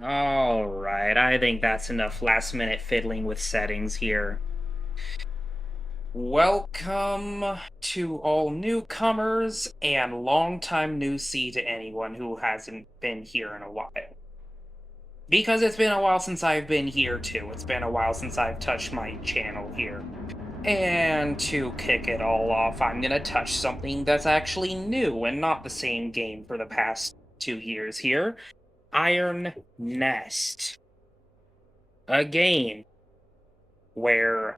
Alright, I think that's enough last minute fiddling with settings here. Welcome to all newcomers and longtime new see to anyone who hasn't been here in a while. Because it's been a while since I've been here too. It's been a while since I've touched my channel here. And to kick it all off, I'm gonna touch something that's actually new and not the same game for the past 2 years here. Iron Nest. A game where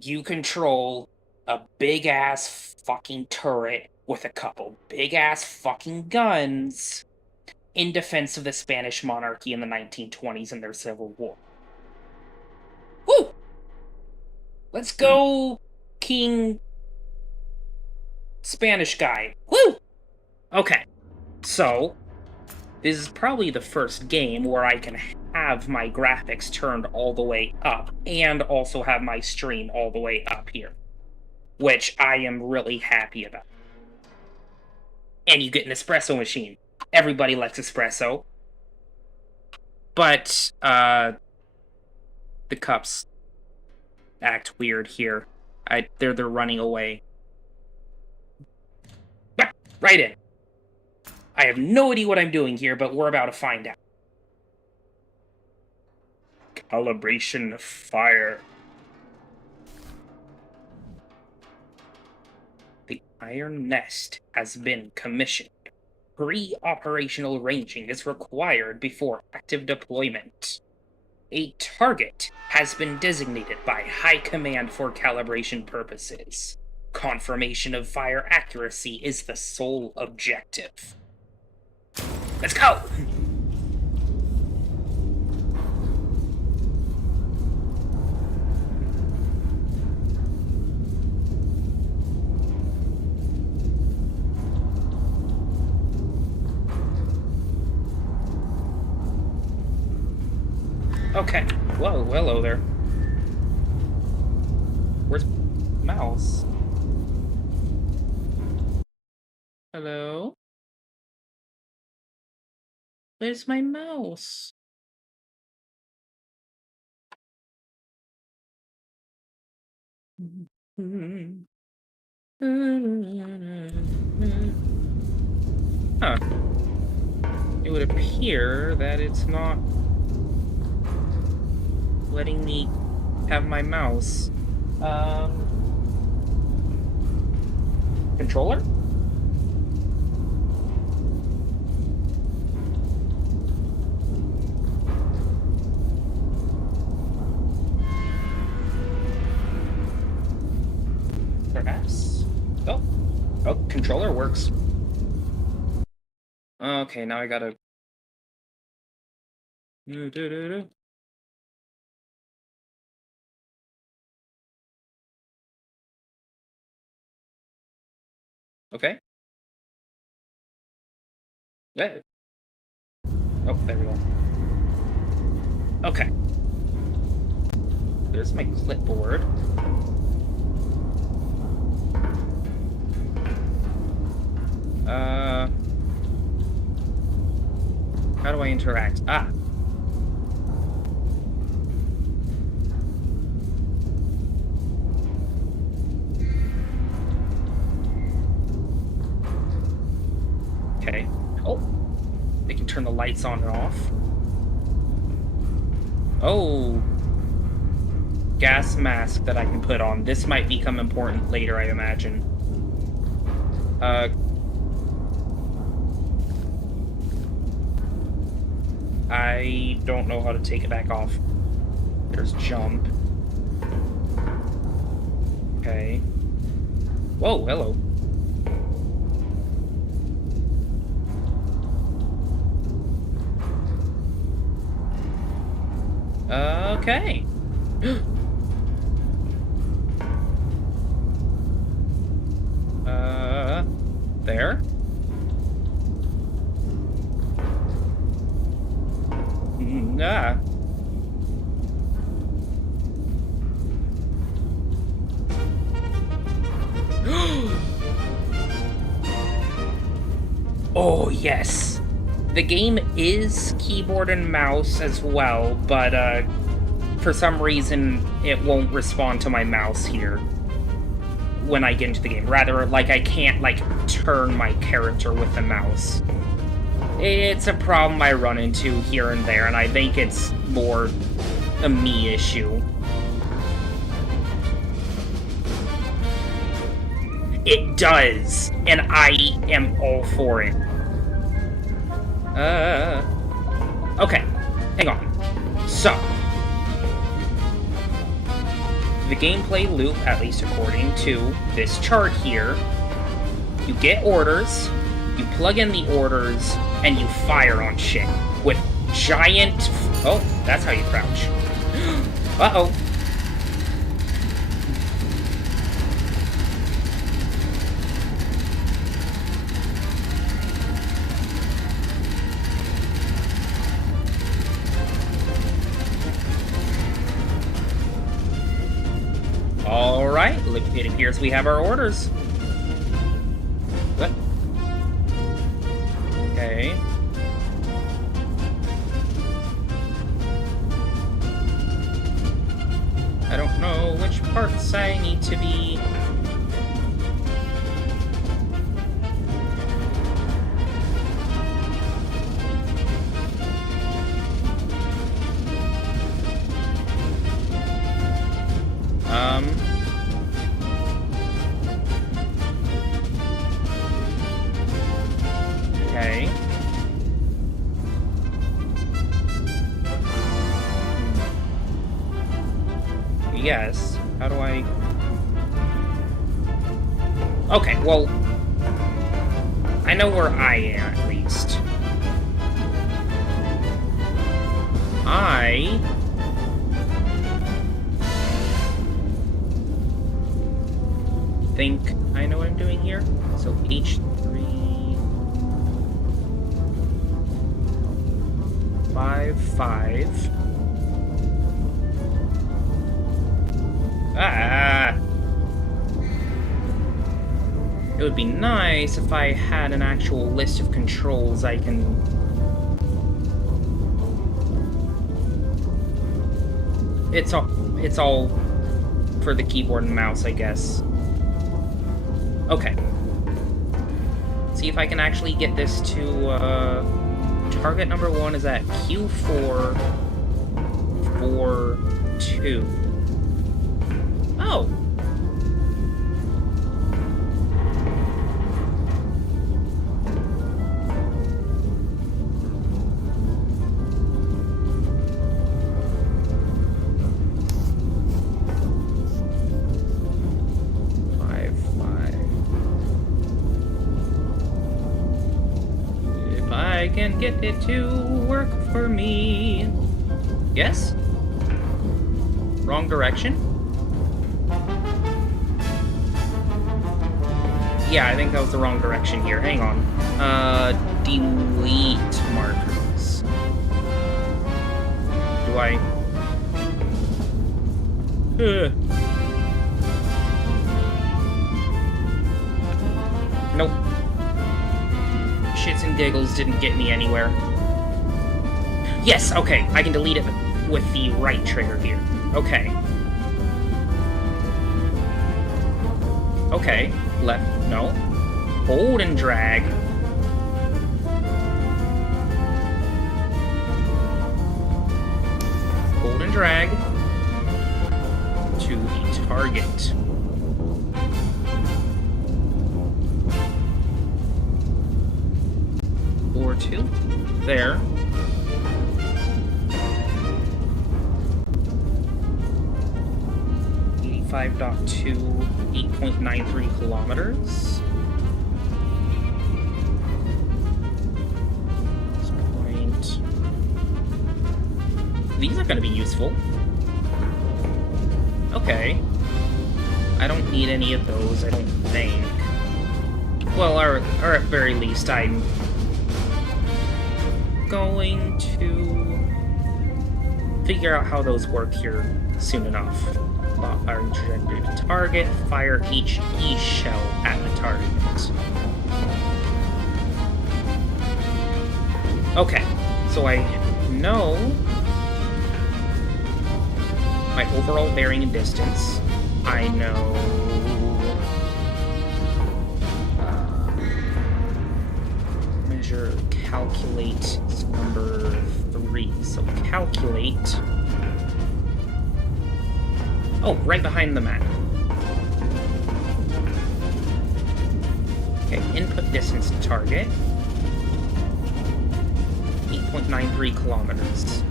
you control a big ass fucking turret with a couple big ass fucking guns in defense of the Spanish monarchy in the 1920s and their civil war. Woo! Let's go, King Spanish guy. Woo! Okay, so this is probably the first game where I can have my graphics turned all the way up and also have my stream all the way up here, which I am really happy about. And you get an espresso machine. Everybody likes espresso. But, the cups act weird here. They're running away. Right in. I have no idea what I'm doing here, but we're about to find out. Calibration fire. The Iron Nest has been commissioned. Pre-operational ranging is required before active deployment. A target has been designated by High Command for calibration purposes. Confirmation of fire accuracy is the sole objective. Let's go! Okay. Whoa, hello there. Where's mouse? Hello? Where's my mouse? Huh. It would appear that it's not letting me have my mouse. Controller? Perhaps? Oh. Oh, controller works. Okay, now I gotta... Okay. There. Oh, there we go. Okay. There's my clipboard. How do I interact? Ah. Okay. Oh. They can turn the lights on and off. Oh. Gas mask that I can put on. This might become important later, I imagine. I don't know how to take it back off. There's jump. Okay. Whoa, hello. Okay. There. Ah. Oh, yes. The game is keyboard and mouse as well, but for some reason it won't respond to my mouse here when I get into the game. Rather, like, I can't, like, turn my character with the mouse. It's a problem I run into here and there, and I think it's more a me issue. It does, and I am all for it. Okay, hang on. So, the gameplay loop, at least according to this chart here, you get orders, you plug in the orders, and you fire on shit with giant... Oh, that's how you crouch. Uh-oh. Alright, it appears we have our orders. What? Okay. I don't know which parts I need to be... Okay. Yes. How do I... Okay, well... I know where I am, at least. I... think I know what I'm doing here. So H3... 5... Ah! It would be nice if I had an actual list of controls I can... It's all for the keyboard and mouse, I guess. Okay. See if I can actually get this to, target number 1 is at Q4... 4... 2. Oh! I can get it to work for me. Yes? Wrong direction? Yeah, I think that was the wrong direction here. Hang on. Delete markers. Do I... Nope. Shits and giggles didn't get me anywhere. Yes, okay, I can delete it with the right trigger here. Okay. Okay, left, no. Hold and drag. Hold and drag to the target. Or 2. There. .2, 8.93 kilometers. Point. These are going to be useful. Okay. I don't need any of those, I don't think. Well, or at very least, I'm going to figure out how those work here soon enough. Fire trajectory to target, fire each E-shell at the target. Okay, so I know my overall bearing and distance. I know measure, calculate is number 3. So calculate. Oh, right behind the map. Okay, input distance to target. 8.93 kilometers.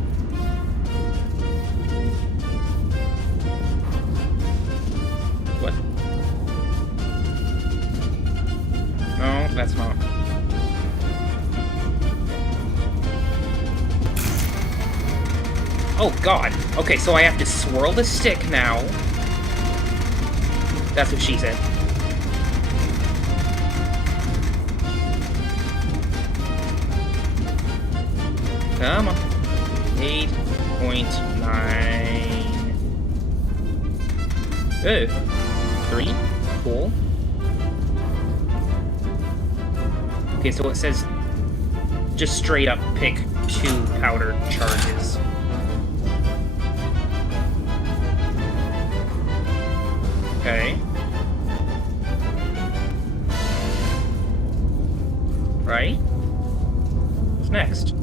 What? No, that's not. Oh god. Okay, so I have to swirl the stick now. That's what she said. Come on. 8.9. Good. 3. Cool. Okay, so it says just straight up pick 2 powder charges. Okay. Right? What's next?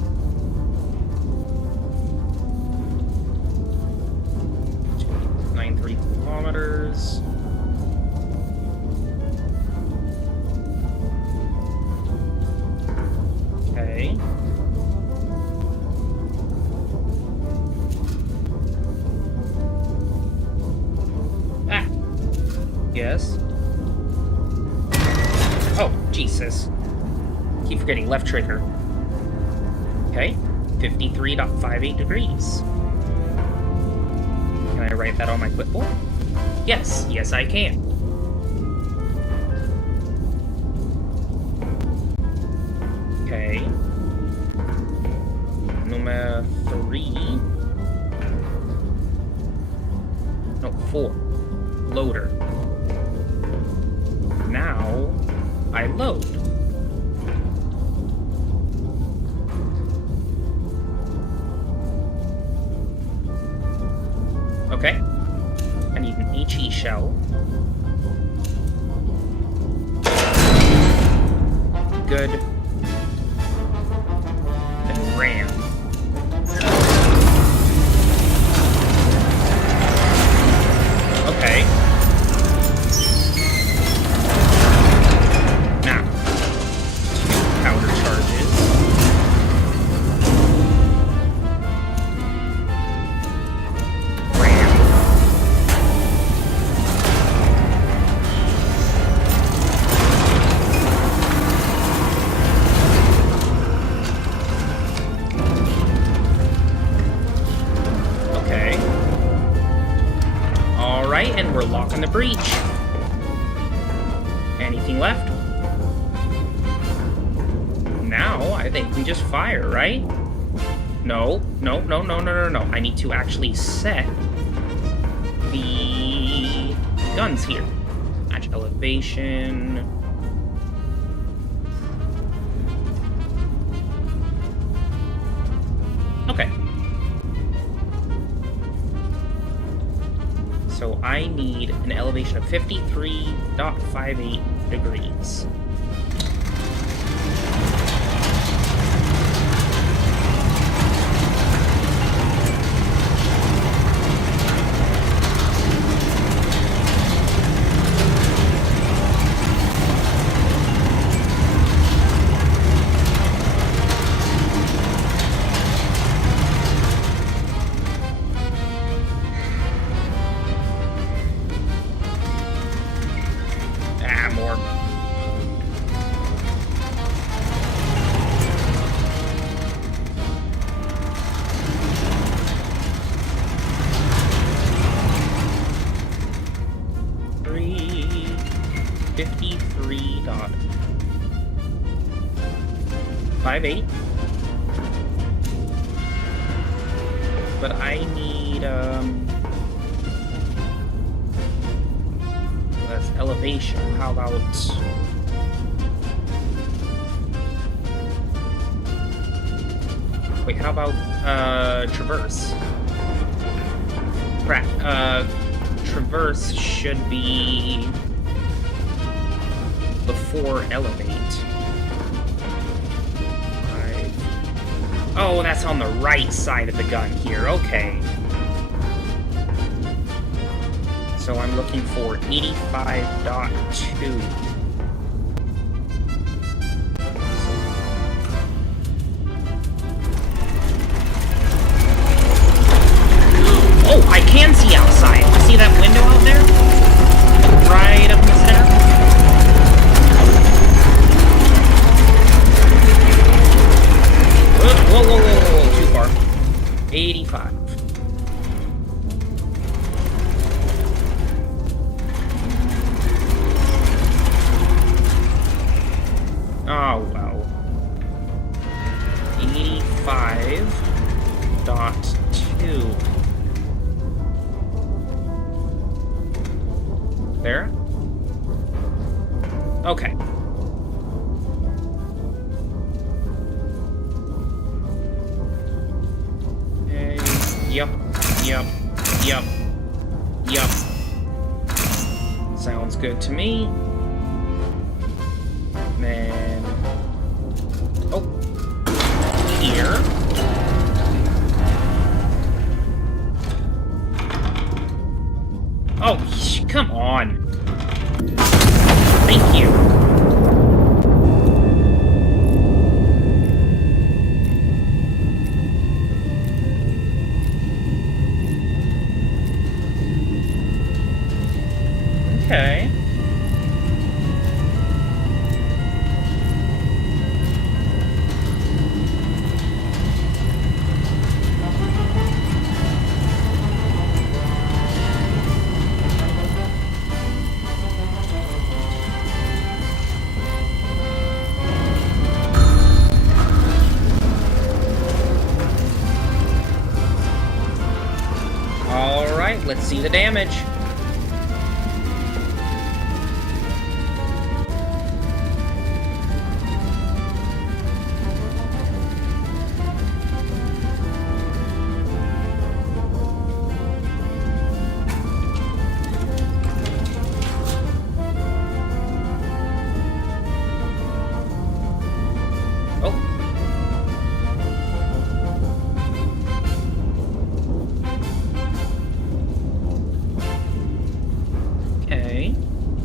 Kilometers. Okay. Ah. Yes. Oh, Jesus. Keep forgetting left trigger. Okay. 53.58 degrees. Can I write that on my clipboard? Yes, yes I can. Okay. Number 3. No, 4. Loader. Now, I load. Okay. I need an HE shell. Good. Then ram. Okay. Now, 2 powder charges. And we're locking the breach. Anything left? Now, I think we just fire, right? No. I need to actually set the guns here. Match elevation. Okay. So I need an elevation of 53.58 degrees. More. $53.58. But I need that's elevation. How about Wait, how about, traverse? Crap, traverse should be before elevate. Oh, that's on the right side of the gun here, okay. So I'm looking for 85.2. Oh, I can see outside. See that window out there? Right up in the center? Whoa, too far. 85. Oh, well. 85.2. There? Okay. Yep. Sounds good to me. Man. Oh. Here. Oh, come on. Thank you. Okay. All right, let's see the damage.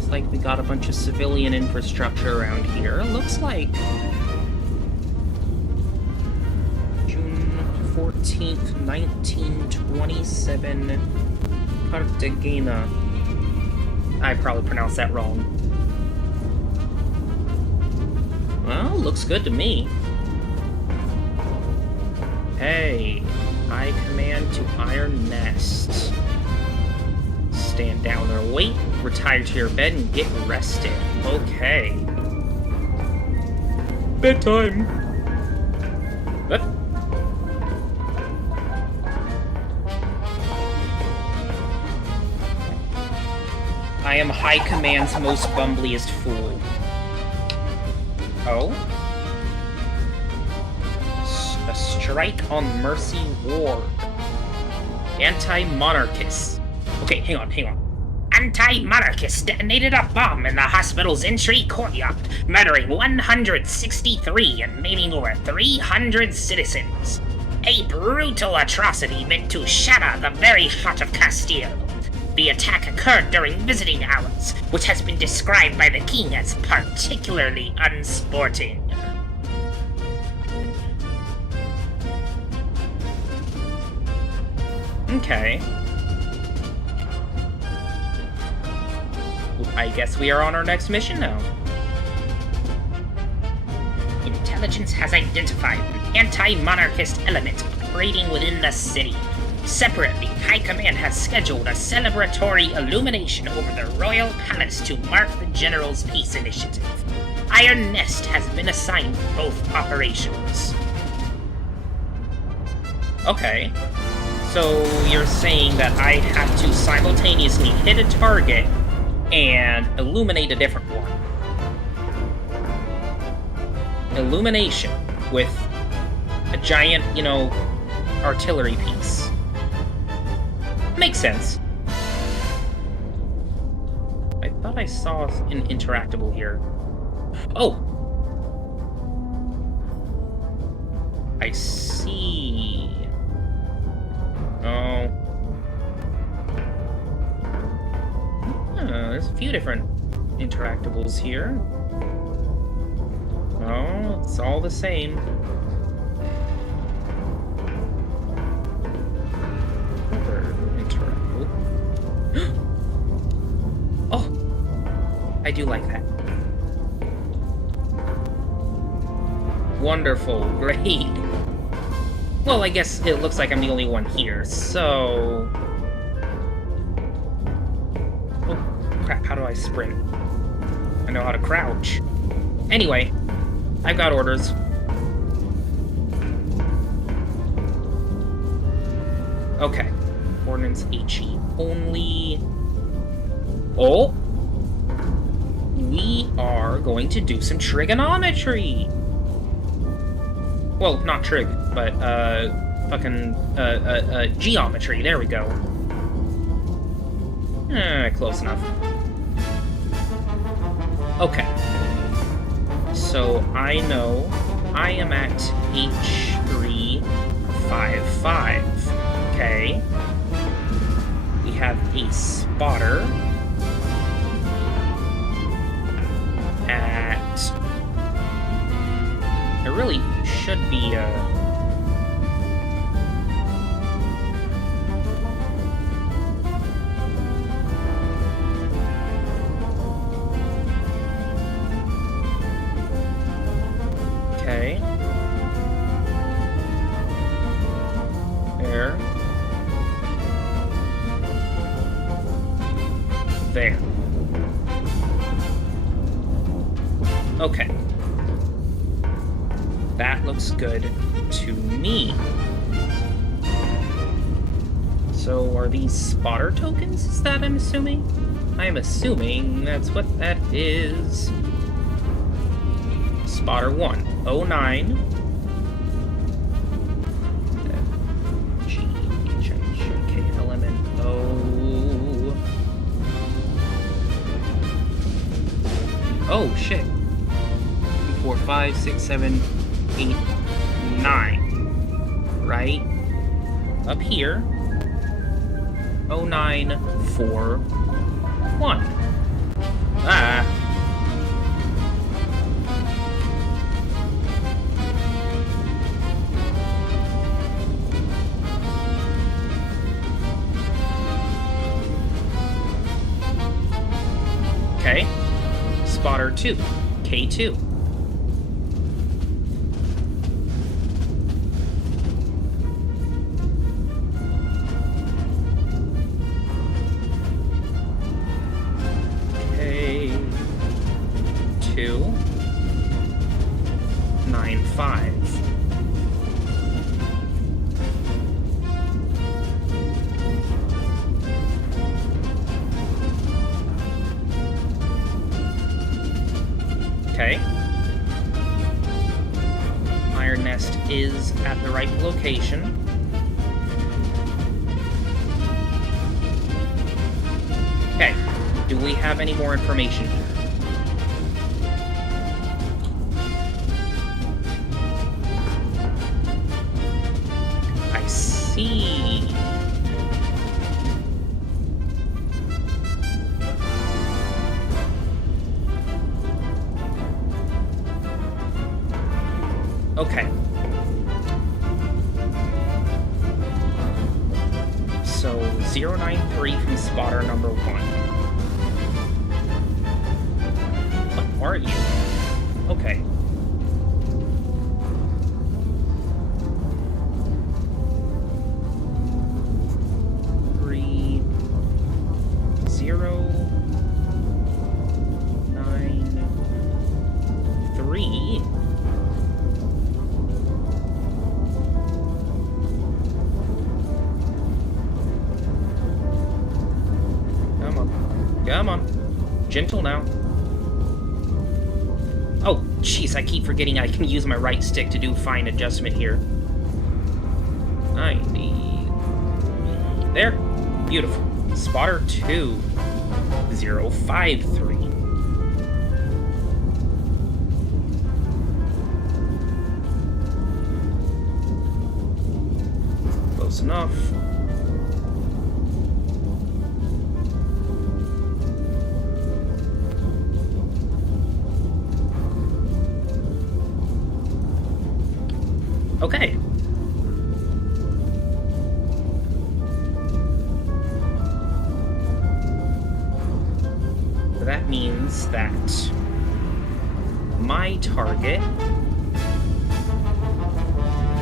Like we got a bunch of civilian infrastructure around here. Looks like June 14th, 1927, Cartagena. I probably pronounced that wrong. Well, looks good to me. Hey, I command to Iron Nest. Stand down or wait, retire to your bed and get rested. Okay. Bedtime. What? I am High Command's most bumbliest fool. Oh? A strike on Mercy Ward. Anti-Monarchist. Okay, hang on. Anti-Monarchist detonated a bomb in the hospital's entry courtyard, murdering 163 and maiming over 300 citizens. A brutal atrocity meant to shatter the very heart of Castile. The attack occurred during visiting hours, which has been described by the king as particularly unsporting. Okay. I guess we are on our next mission now. Intelligence has identified an anti-monarchist element operating within the city. Separately, High Command has scheduled a celebratory illumination over the Royal Palace to mark the General's Peace Initiative. Iron Nest has been assigned both operations. Okay. So you're saying that I have to simultaneously hit a target and illuminate a different one. Illumination with a giant, you know, artillery piece. Makes sense. I thought I saw an interactable here. Oh! I see. Oh. There's a few different interactables here. Oh, it's all the same. Another interactable. Oh! I do like that. Wonderful. Great. Well, I guess it looks like I'm the only one here, so... Oh, crap, how do I sprint? I know how to crouch. Anyway, I've got orders. Okay. Ordnance HE only. Oh! We are going to do some trigonometry! Well, not trig, but, geometry. There we go. Close enough. Okay. So, I know I am at H355. Okay. We have a spotter at... It really should be, Okay. There. There. Okay. That looks good to me. So, are these spotter tokens? Is that I'm assuming? I'm assuming that's what that is. Spotter 1. 09. G, H, I, J, K, L, M, N, O. Oh, shit. 4, 5, 6, 7, 8, 9. Right? Up here. 09, 4, 1. Ah. Okay. Spotter 2. K2. K2. 9-5. Okay. Iron Nest is at the right location. Okay. Do we have any more information here? I see. Okay. So, 093 from spotter number 1. What are you? Okay. Three, 0, 9, 3. Come on. Gentle now. Oh, jeez, I keep forgetting I can use my right stick to do fine adjustment here. 90. There. Beautiful. Spotter 2053. Close enough. Okay. So that means that my target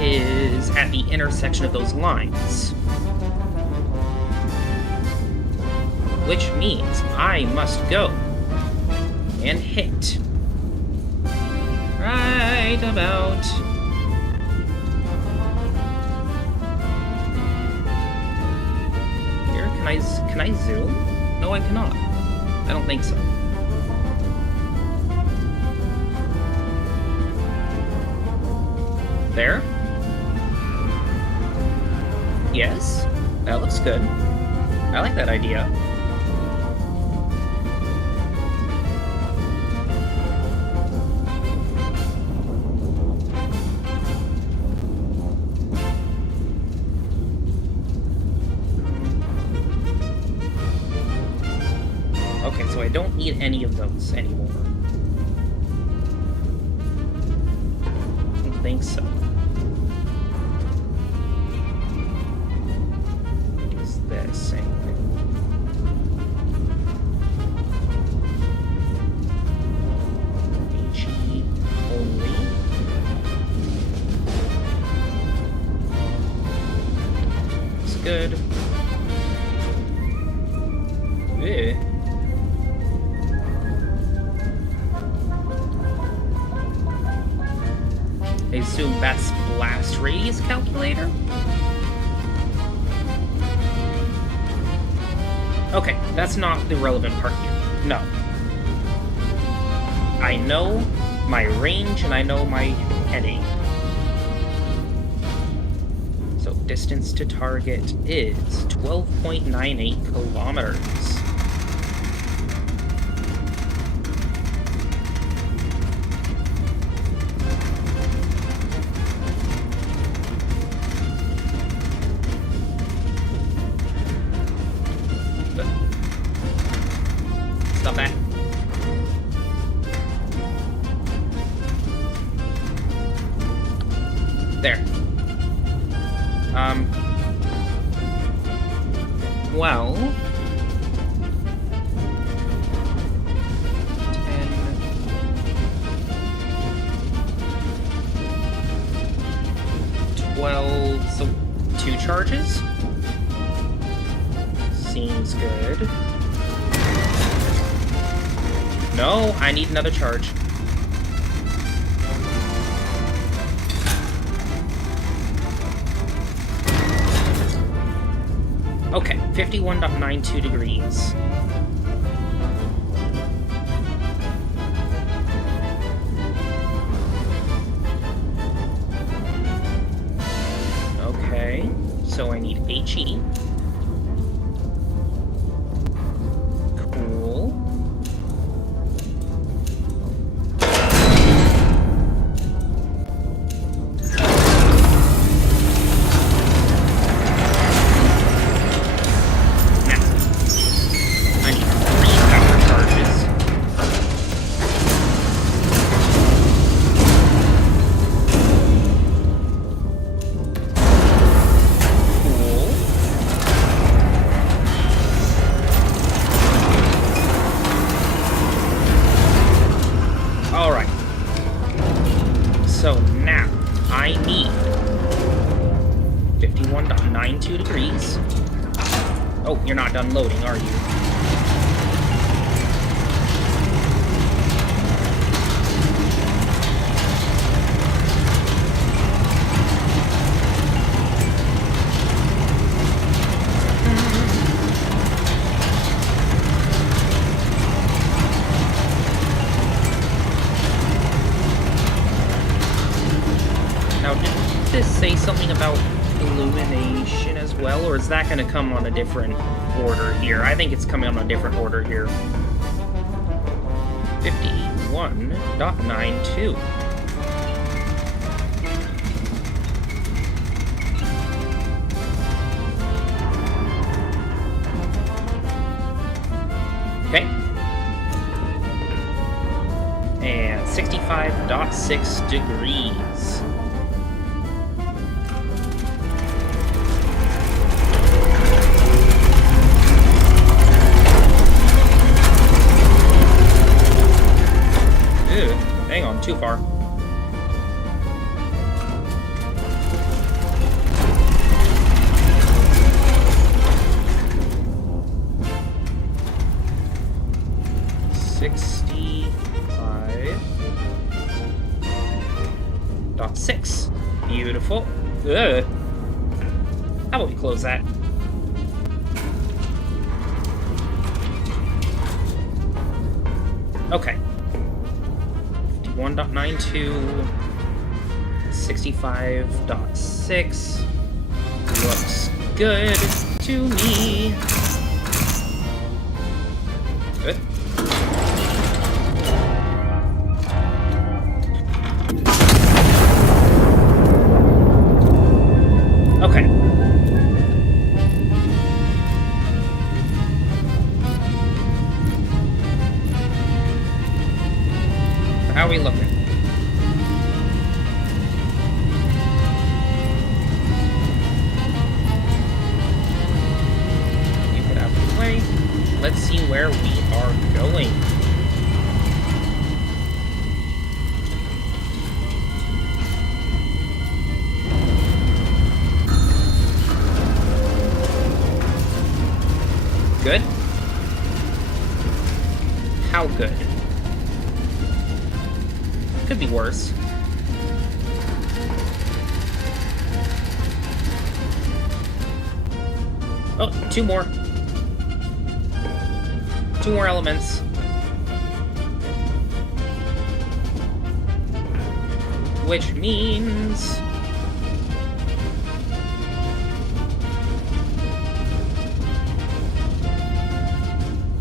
is at the intersection of those lines. Which means I must go and hit right about here. Can I zoom? No, I cannot. I don't think so. There? Yes, that looks good. I like that idea. Okay, so I don't need any of those anymore. I don't think so. Is this anything? HE only. Looks good. Ew. I assume that's blast radius calculator? Okay, that's not the relevant part here. No. I know my range and I know my heading. So distance to target is 12.98 kilometers. Stop that. There. Well... 10... 12... So, 2 charges? Seems good. No, I need another charge. Okay, 51.92 degrees. Okay, so I need HE. Cool. So now, I need 51.92 degrees. Oh, you're not done loading, are you? Now, did this say something about illumination as well, or is that going to come on a different order here? I think it's coming on a different order here. 51.92. Okay. And 65.6 degrees. Ew, hang on, too far. .6. Beautiful. Ugh. How about we close that? Okay. 51.92. 65.6. Looks good to me. Good. Okay. How are we looking? You get out of the way. Let's see where we are going. Good? How good? Could be worse. Oh, two more. Two more elements. Which means...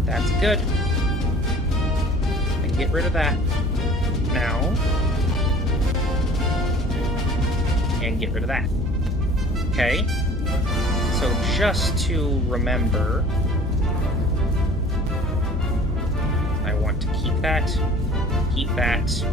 that's good. And get rid of that now. And get rid of that. Okay. So just to remember, I want to keep that, keep that.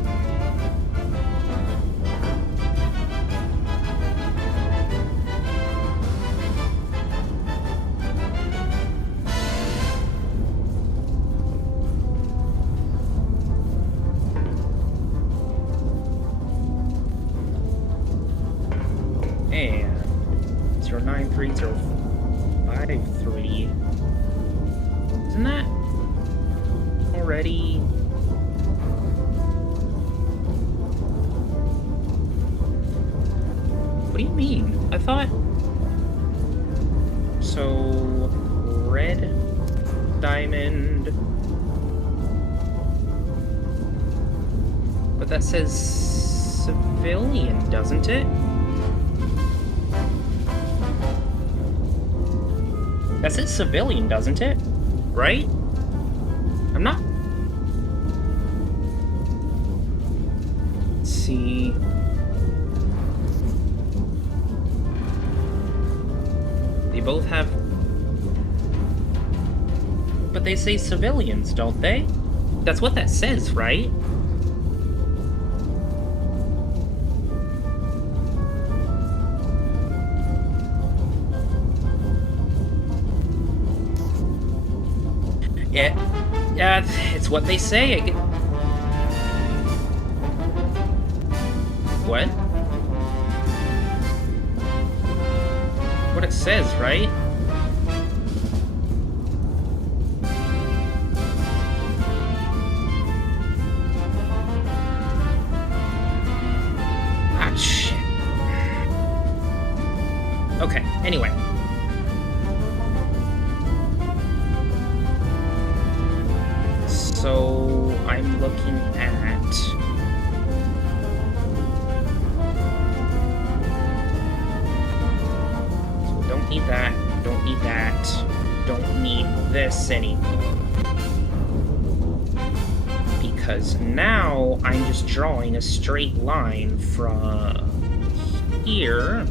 And 093053. Isn't that already? What do you mean? I thought... so... red... diamond... but that says... civilian, doesn't it? That says civilian, doesn't it? Right? I'm not... let's see... they both have... but they say civilians, don't they? That's what that says, right? Yeah, it's what they say. What? What it says, right? Ah, shit. Okay, anyway. So I'm looking at... this anymore. Because now I'm just drawing a straight line from here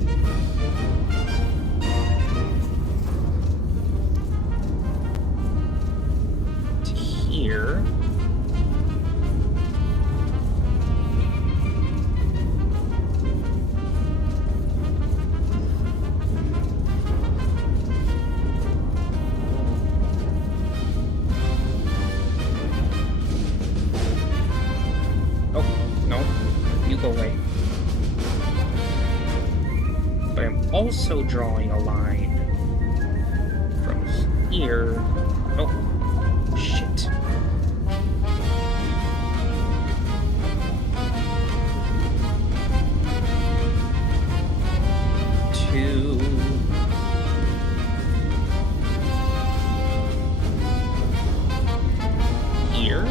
to here. Away. But I'm also drawing a line from here. Oh, shit. To here.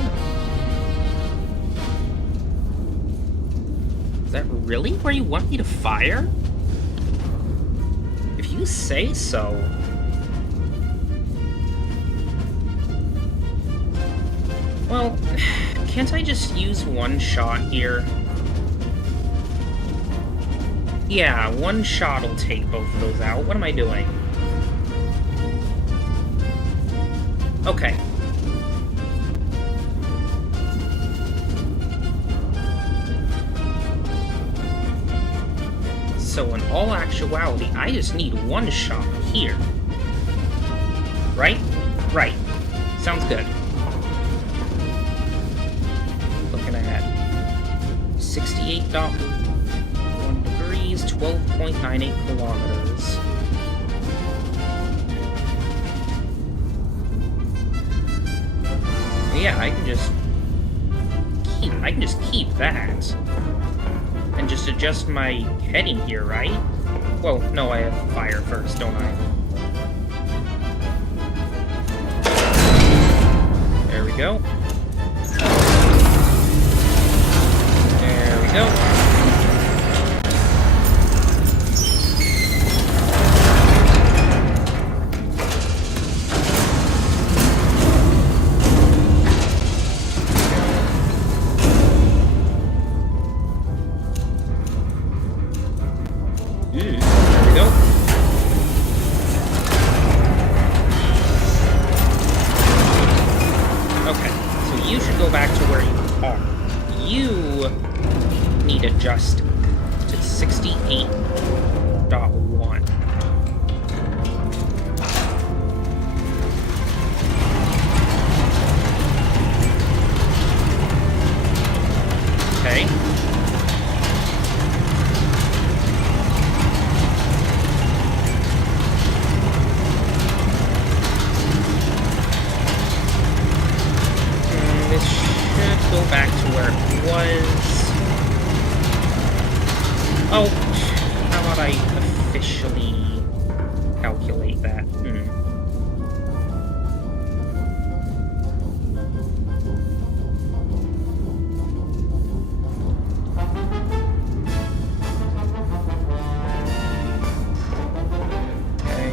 Is that really where you want me to fire? If you say so. Well, can't I just use one shot here? Yeah, one shot will take both of those out. What am I doing? Okay. So in all actuality, I just need one shot here. Right? Right. Sounds good. Looking at 68.1 degrees, 12.98 kilometers. Yeah, I can just keep that. And just adjust my heading here, right? Well, no, I have fire first, don't I? There we go. There we go. Adjust to 68.1. Okay. This should go back to where it was. Oh, how about I officially calculate that? Okay.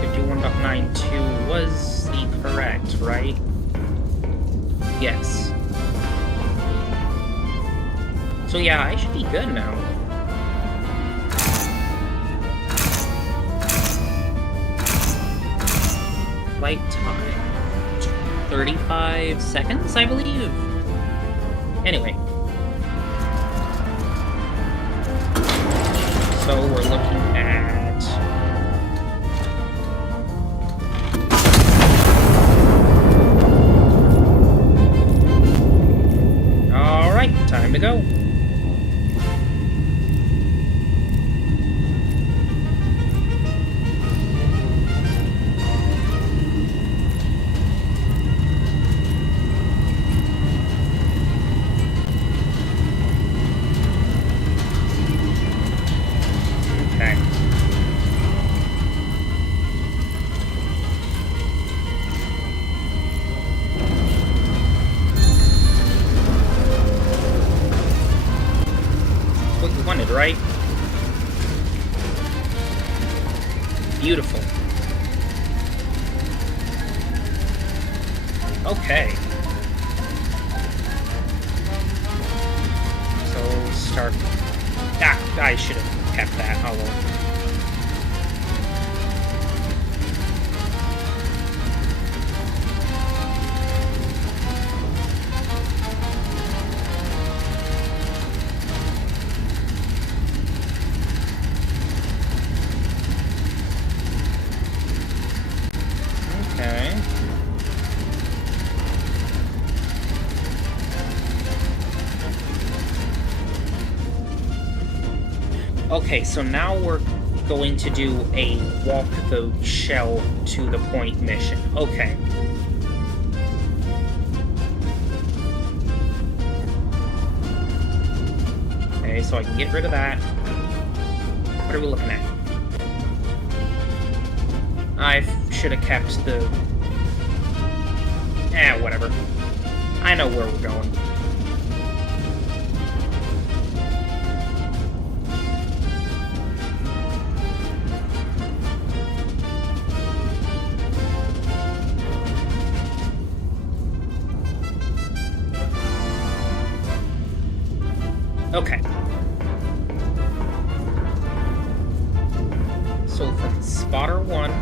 51.92 was the correct, right? Yes. So yeah, I should be good now. Flight time. 35 seconds, I believe? Anyway. So we're looking at... Alright, time to go. Okay. So, start... Ah, I should have kept that. Oh, well. Okay. Okay, so now we're going to do a walk the shell to the point mission. Okay. Okay, so I can get rid of that. What are we looking at? I should have kept the... whatever. I know where we're going. Okay. So from spotter 1...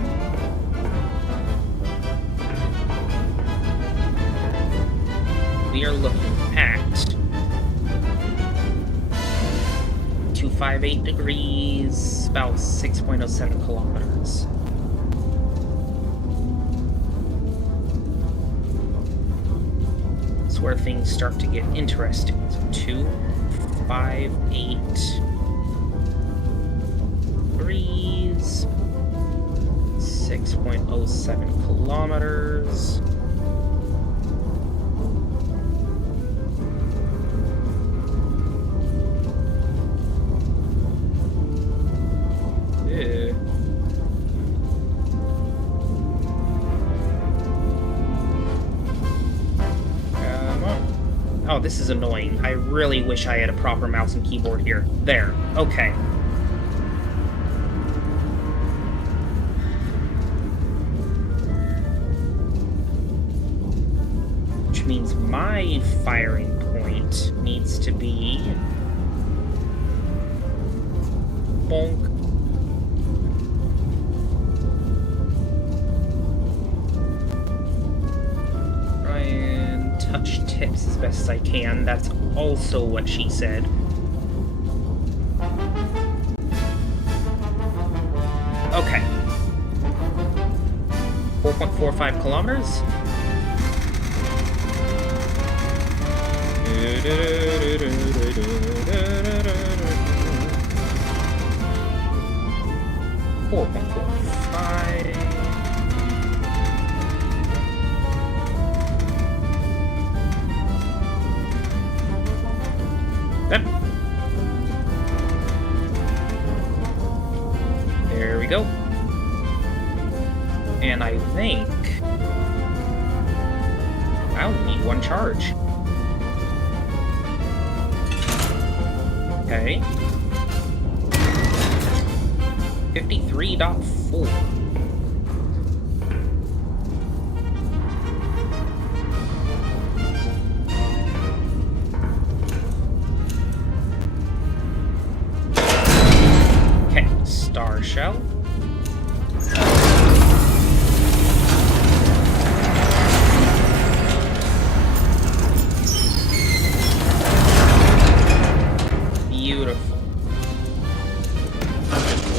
we are looking at 258 degrees, about 6.07 kilometers. That's where things start to get interesting. So 258 degrees, 6.07 kilometers. Oh, this is annoying. I really wish I had a proper mouse and keyboard here. There. Okay. Which means my firing point needs to be... bonk. Touch tips as best as I can. That's also what she said. Okay. 4.45 kilometers. 4.45. There we go. And I think I only need one charge. Okay. 53.4. Star shell. Beautiful.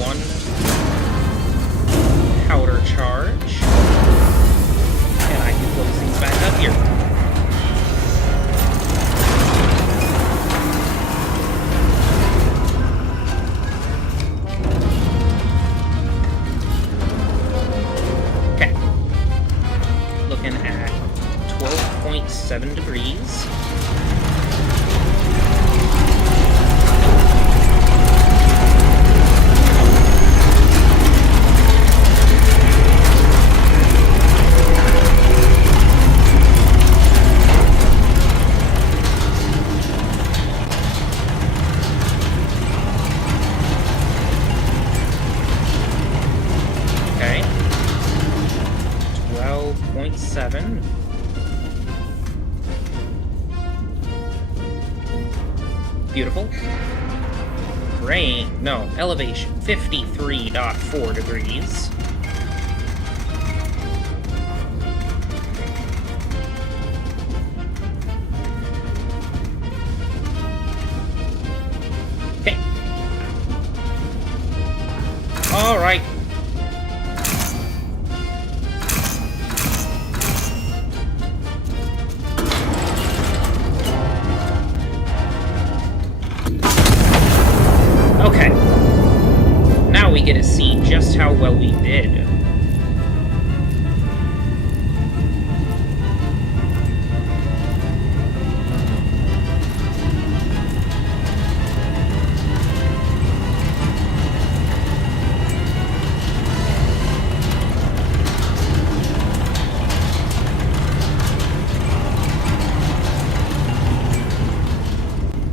One powder charge. And I can close things back up here. At 12.7 degrees. Okay. 12.7. Beautiful. Rain. No, elevation. 53.4 degrees. Okay. All right. Okay. Now we get to see just how well we did.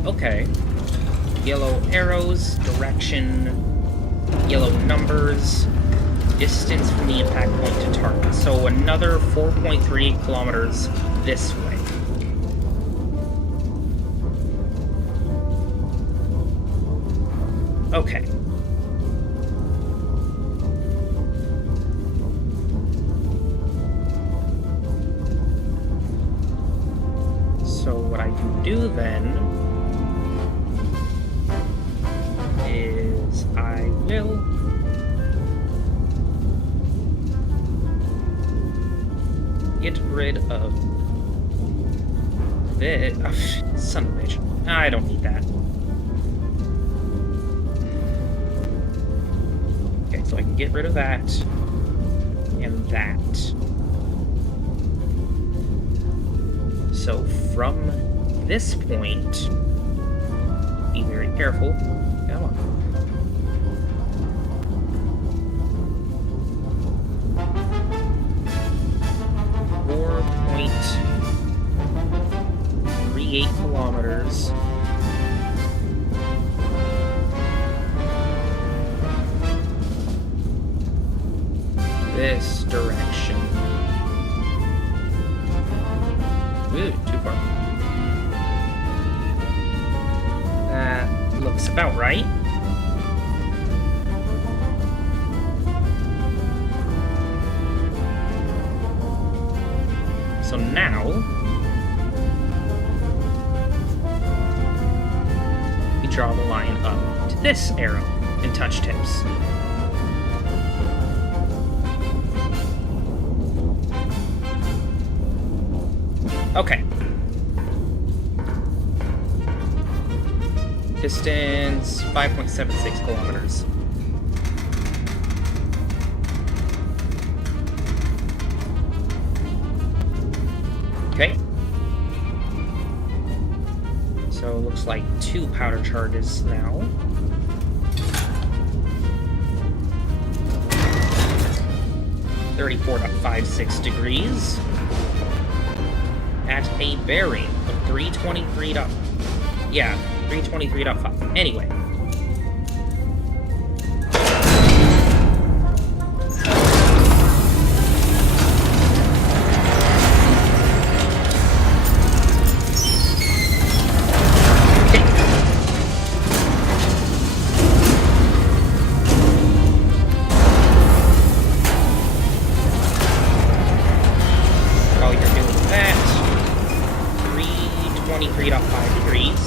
Okay. Yellow arrows, direction, yellow numbers, distance from the impact point to target. So another 4.38 kilometers this way. Okay. So what I can do then is I will get rid of this. Oh, son of a bitch. I don't need that. Okay, so I can get rid of that and that. So from this point, be very careful. Come on. .38 kilometers. This direction. Ooh, too far. That looks about right. So now we draw the line up to this arrow and touch tips. Okay. Distance 5.76 kilometers. Okay. So it looks like 2 powder charges now. .56 degrees. At a bearing of 323. Yeah, 323.5. Anyway. While you're doing that, 323.5 degrees.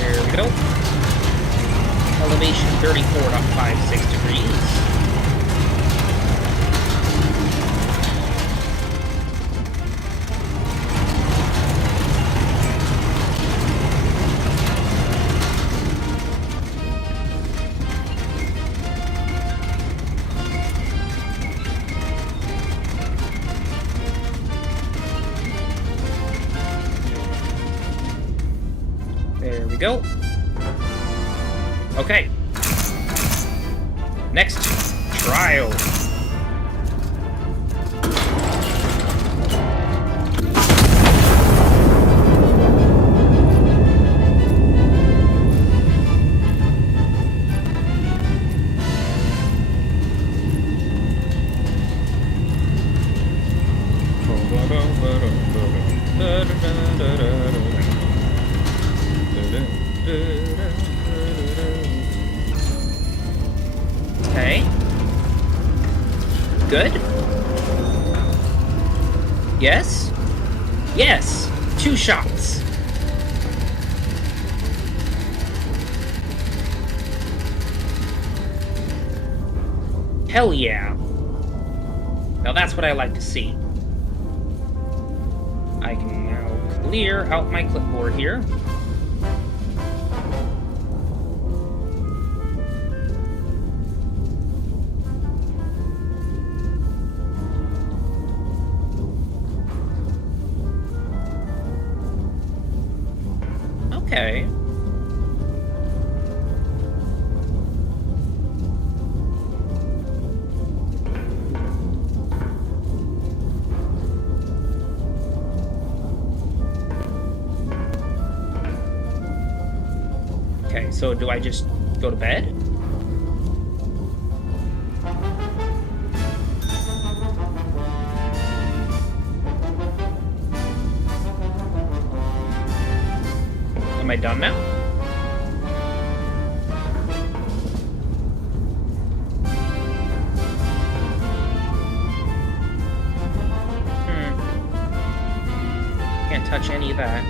There we go. Elevation 34.56 degrees. There we go. Okay. Next, trial. Good? Yes? Yes! 2 shots. Hell yeah. Now that's what I like to see. I can now clear out my clipboard here. Okay. Okay, so do I just go to bed? Am I done now? Can't touch any of that.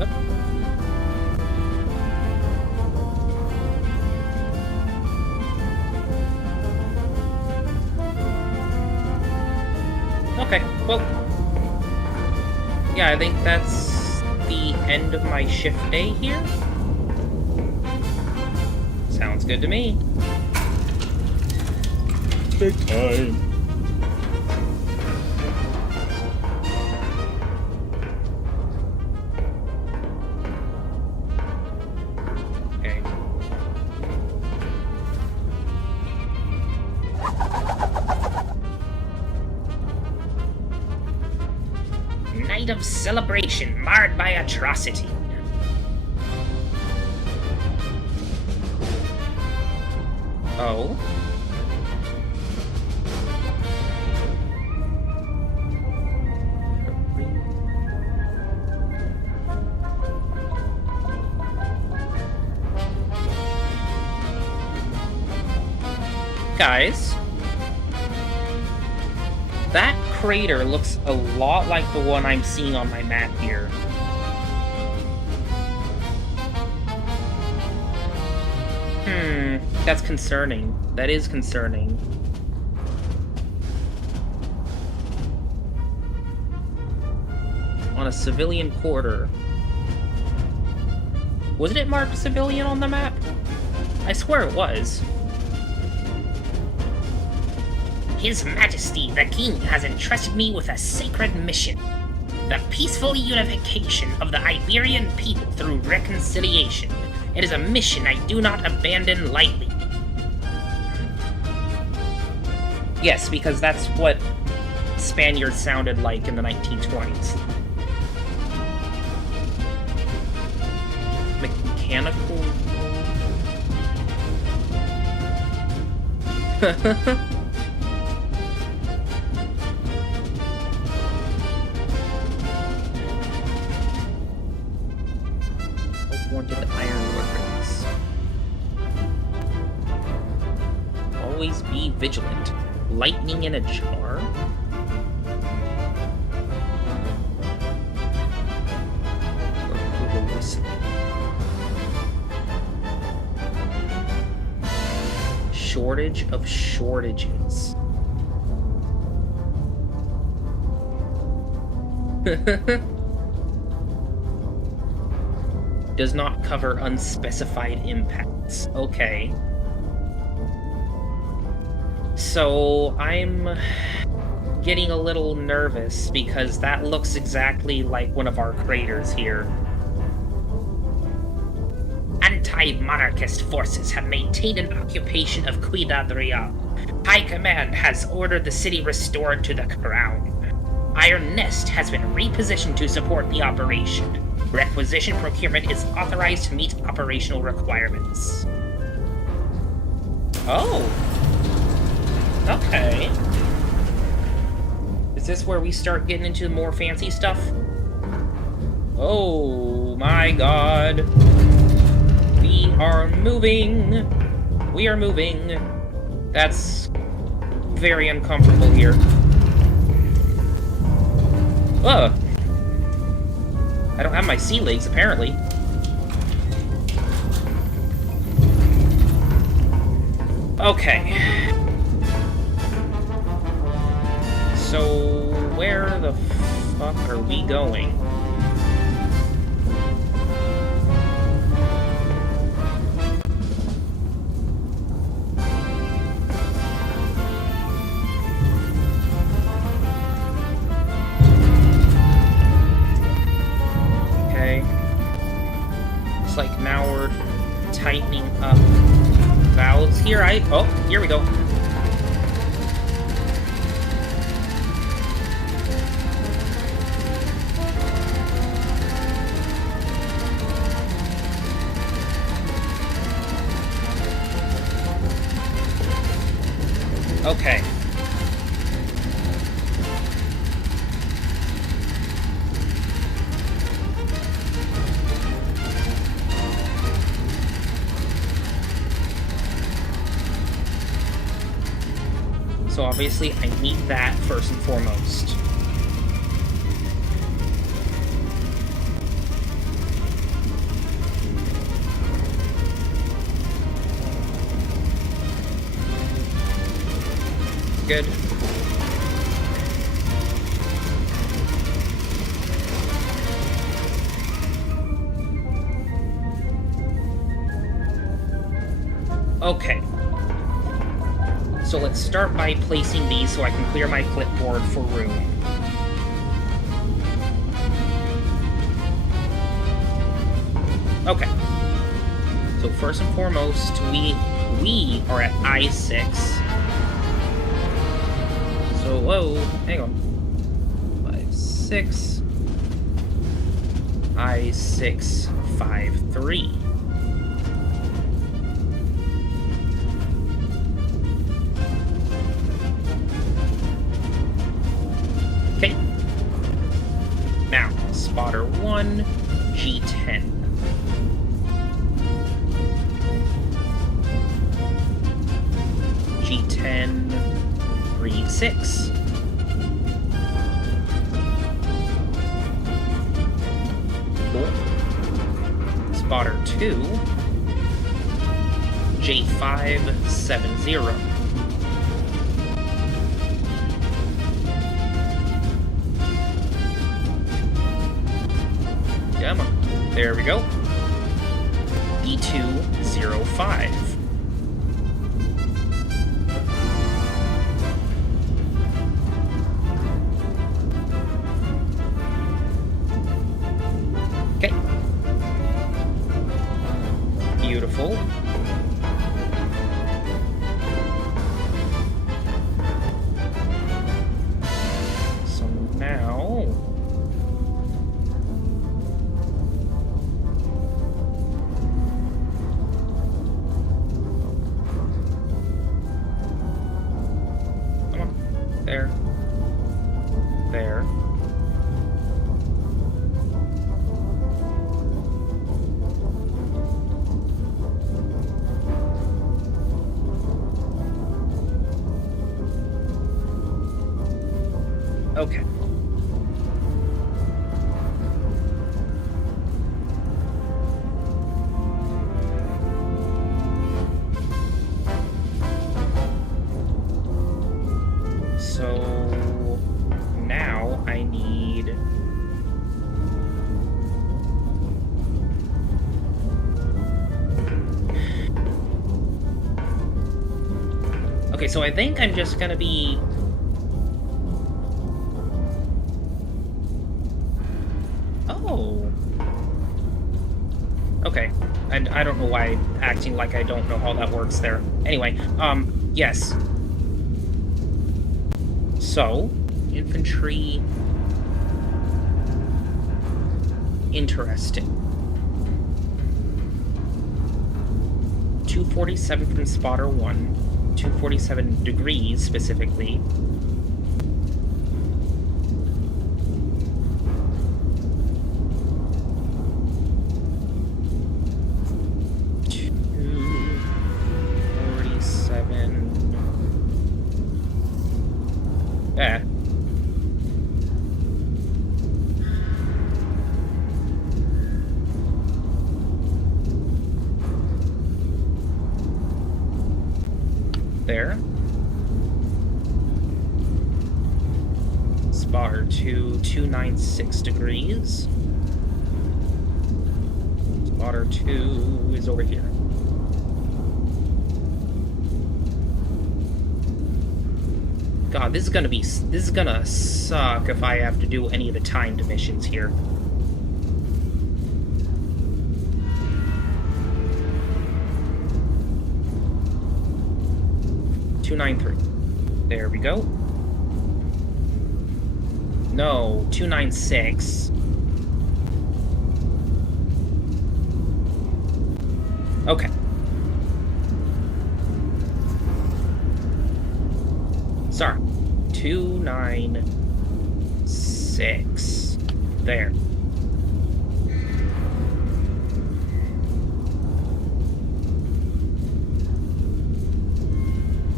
Oop. Okay, well, yeah, I think that's the end of my shift day here. Sounds good to me. Big time. Okay. Night of celebration marred by atrocity. Oh? Guys, that crater looks a lot like the one I'm seeing on my map here. That's concerning. That is concerning. On a civilian quarter. Wasn't it marked civilian on the map? I swear it was. His Majesty, the King, has entrusted me with a sacred mission. The peaceful unification of the Iberian people through reconciliation. It is a mission I do not abandon lightly. Yes, because that's what Spaniards sounded like in the 1920s. Mechanical... Wanted ironworkers. Always be vigilant. Lightning in a jar? Or whistling? Shortage of shortages. Does not cover unspecified impacts. Okay. So I'm getting a little nervous because that looks exactly like one of our craters here. Anti-monarchist forces have maintained an occupation of Ciudad Real. High Command has ordered the city restored to the crown. Iron Nest has been repositioned to support the operation. Requisition procurement is authorized to meet operational requirements. Oh. Okay. Is this where we start getting into more fancy stuff? Oh my god. We are moving. We are moving. That's very uncomfortable here. Ugh. I don't have my sea legs, apparently. Okay. So, where the fuck are we going? Okay. Looks like now we're tightening up valves here. Oh, here we go. Okay. So obviously I need that first and foremost. Good. Okay. So let's start by placing these so I can clear my clipboard for room. Okay. So first and foremost, we are at I6. So, whoa, hang on. 5, 6. I6, 5, 3. Okay. Now, spotter 1, G10. G10, read 6. Cool. Spotter 2, J570. Come on. There we go. D205. Okay. Beautiful. So now... Come on. There. There. Okay. So now I need... Okay, so I think I'm just gonna be... Oh. Okay. I don't know why I'm acting like I don't know how that works there. Anyway, yes. So, infantry... Interesting. 247 from spotter 1. 247 degrees, specifically. there. Spotter 2, 296 degrees. Spotter 2 is over here. God, this is gonna suck if I have to do any of the timed missions here. There we go. No, 296. Okay. Sorry. 296. There.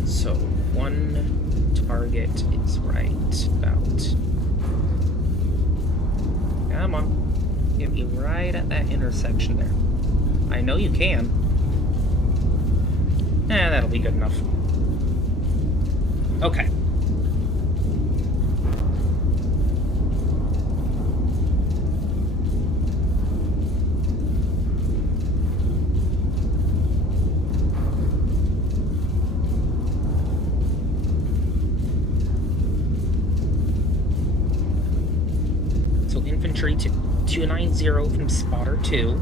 So, one target is right about. Come on. Get me right at that intersection there. I know you can. That'll be good enough. Okay. So infantry to 290 from spotter 2.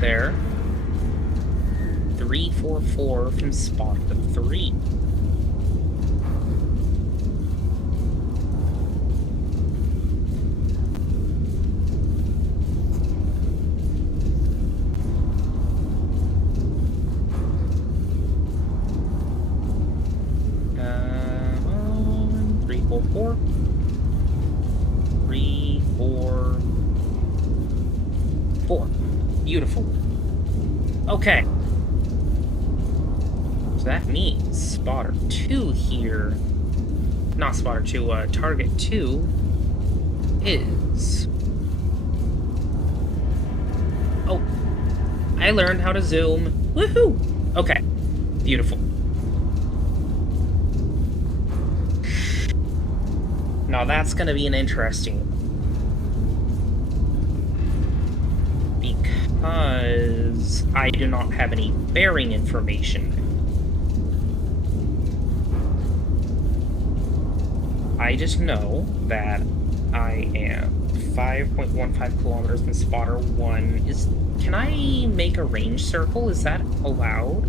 There. 344 from spotter 3. On 344. 3, 4, 4. Beautiful. Okay. So that means spotter 2 here. Not spotter 2, target 2 is. Oh. I learned how to zoom. Woohoo! Okay. Beautiful. Now that's gonna be an interesting one. Because I do not have any bearing information. I just know that I am 5.15 kilometers from spotter 1. Can I make a range circle? Is that allowed?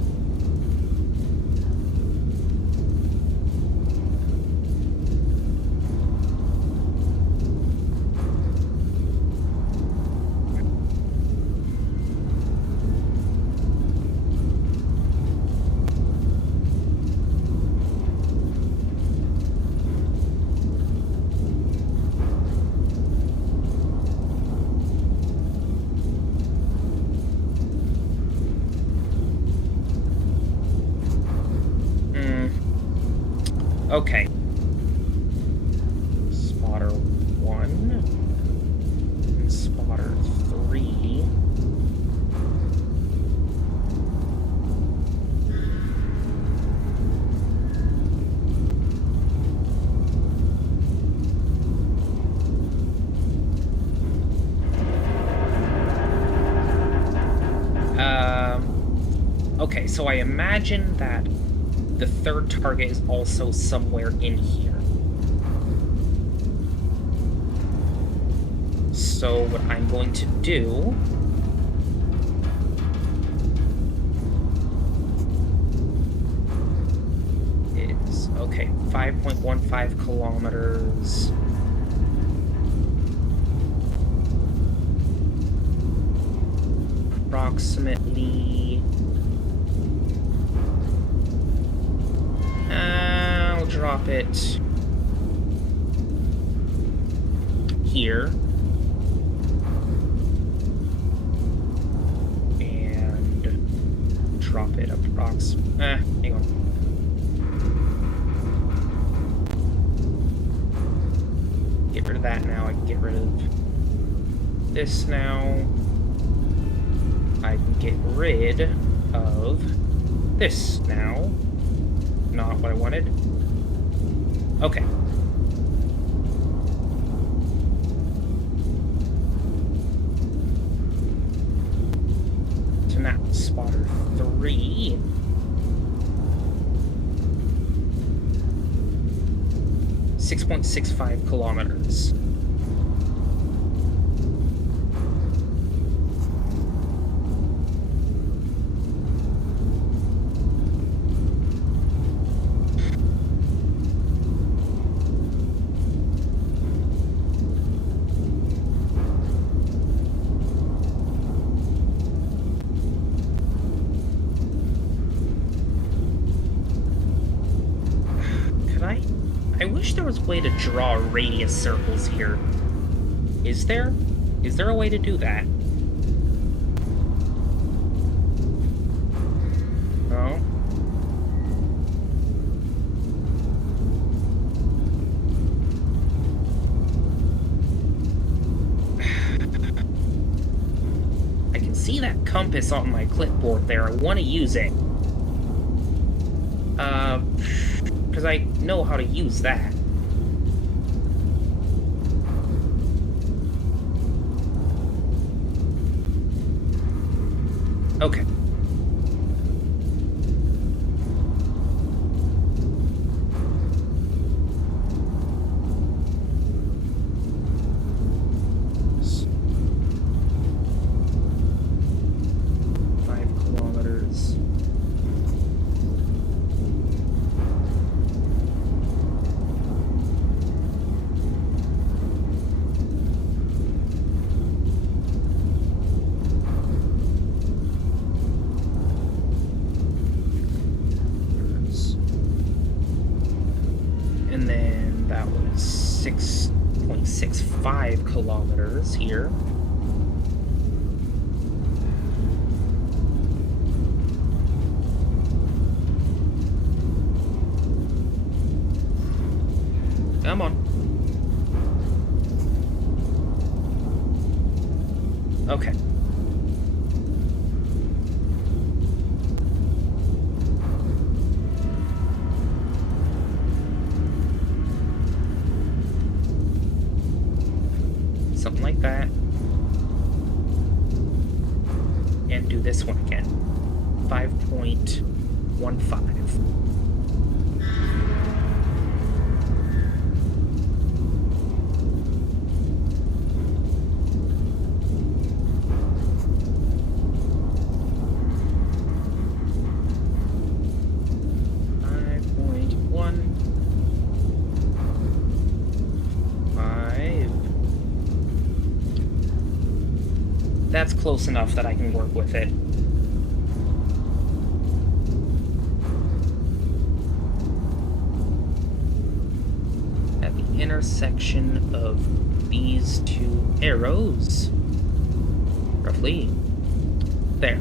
Okay. Spotter 1 and spotter 3. Okay, so I imagine that the third target is also somewhere in here. So what I'm going to do is, okay, 5.15 kilometers. Approximately. I'll drop it here. And drop it hang on. that now. I can get rid of this now. I can get rid of this now. Not what I wanted. Okay. So now, spotter 3. 6.65 kilometers. I wish there was a way to draw radius circles here. Is there? Is there a way to do that? No. I can see that compass on my clipboard there. I want to use it. Because I know how to use that. Okay. And then that was 6.65 kilometers here. Come on. Okay. Something like that. And do this one again. 5.15. That's close enough that I can work with it. At the intersection of these two arrows, roughly there.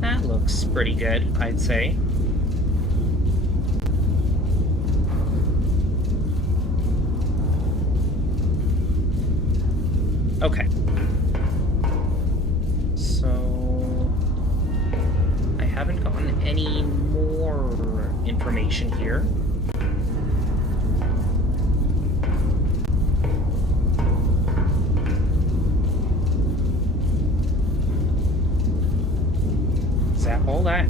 That looks pretty good, I'd say. Okay. So I haven't gotten any more information here. Zap all that.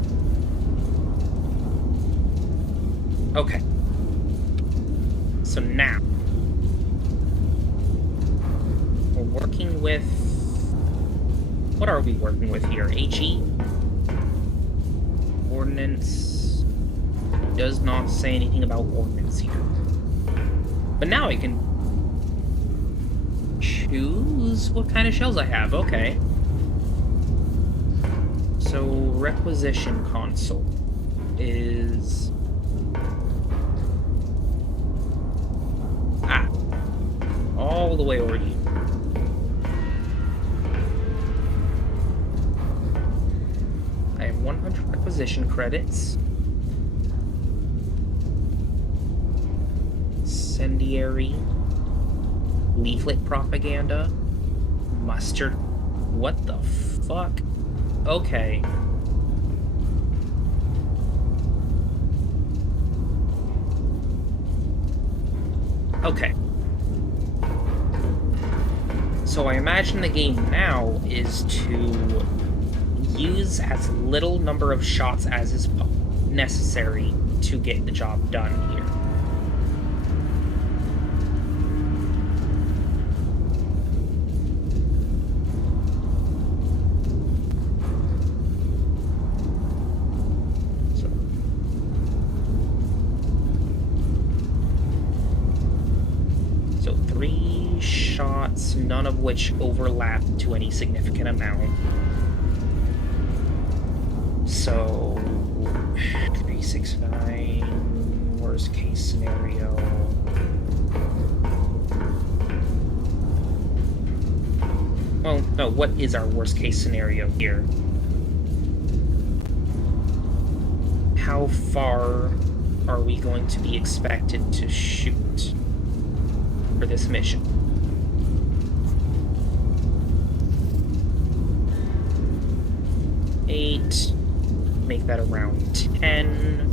Okay. So now working with... What are we working with here? HE? Ordnance does not say anything about ordnance here. But now I can choose what kind of shells I have. Okay. So, requisition console is... all the way over here. I have 100 requisition credits. incendiary, leaflet propaganda, mustard. What the fuck? Okay. Okay. So I imagine the game now is to use as little number of shots as is necessary to get the job done here. So 3 shots, none of which overlap to any significant amount. So 369, worst case scenario. Well, no, what is our worst case scenario here? How far are we going to be expected to shoot for this mission? Eight. Make that around 10.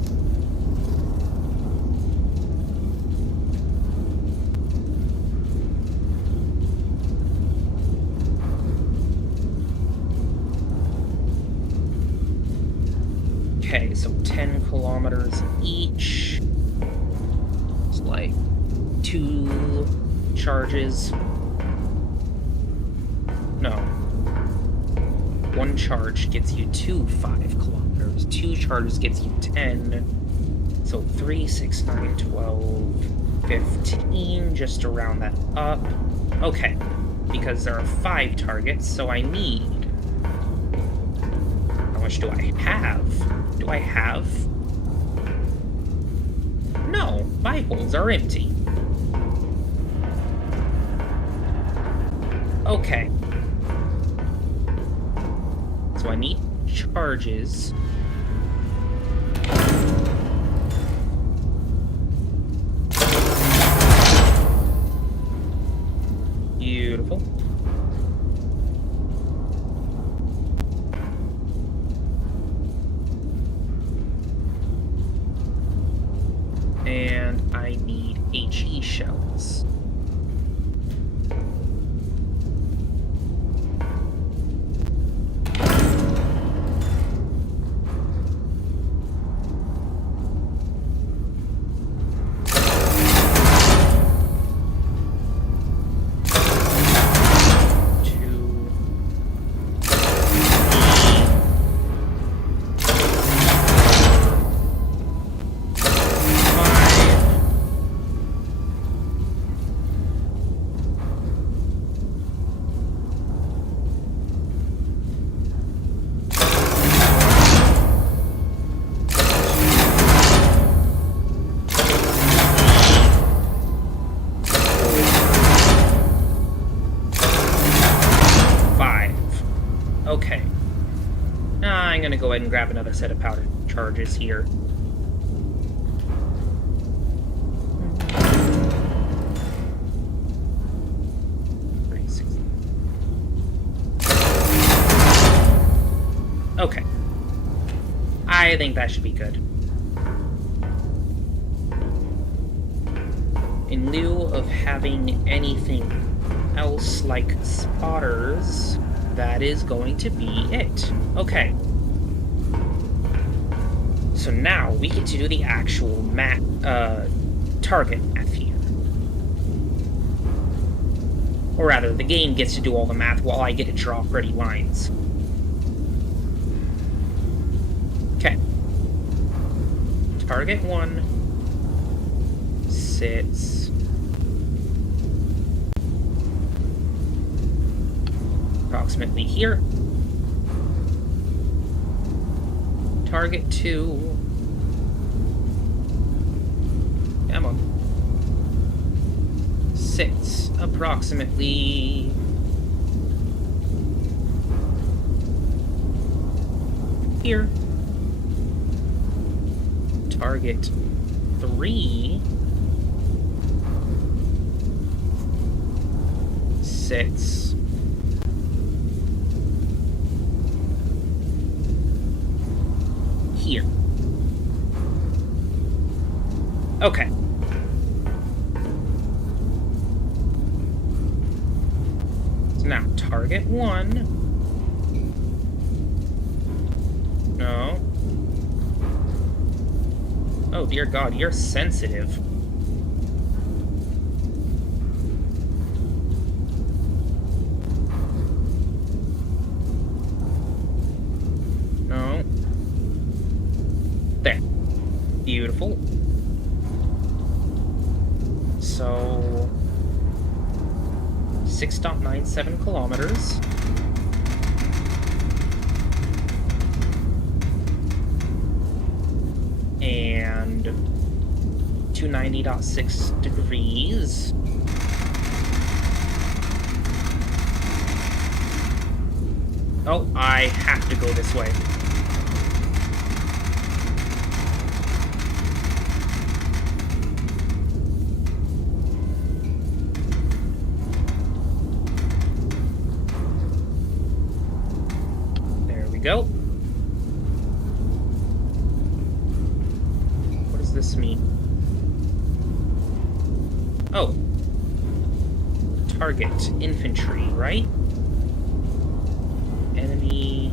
Okay, so 10 kilometers each. It's like 2 charges. No. 1 charge gets you to 5 kilometers. 2 charges gets you 10. So 3, 6, 9, 12, 15, just to round that up. Okay, because there are 5 targets, so I need... How much do I have? Do I have? No, my holes are empty. Okay. So I need charges. Beautiful. And I need HE shells. Okay. I'm gonna go ahead and grab another set of powder charges here. Okay. I think that should be good. In lieu of having anything else like spotters, that is going to be it. Okay. So now we get to do the actual target math here. Or rather, the game gets to do all the math while I get to draw pretty lines. Okay. Target 1 sits approximately here. Target 2. Come on. Sits approximately here. Target 3 6. Here. Okay. So now, target 1. No. Oh, dear God, you're sensitive. No. There. Beautiful. So... 6.97 kilometers. And 290.6 degrees. Oh, I have to go this way. There we go. What does this mean? Oh. Target infantry, right? Enemy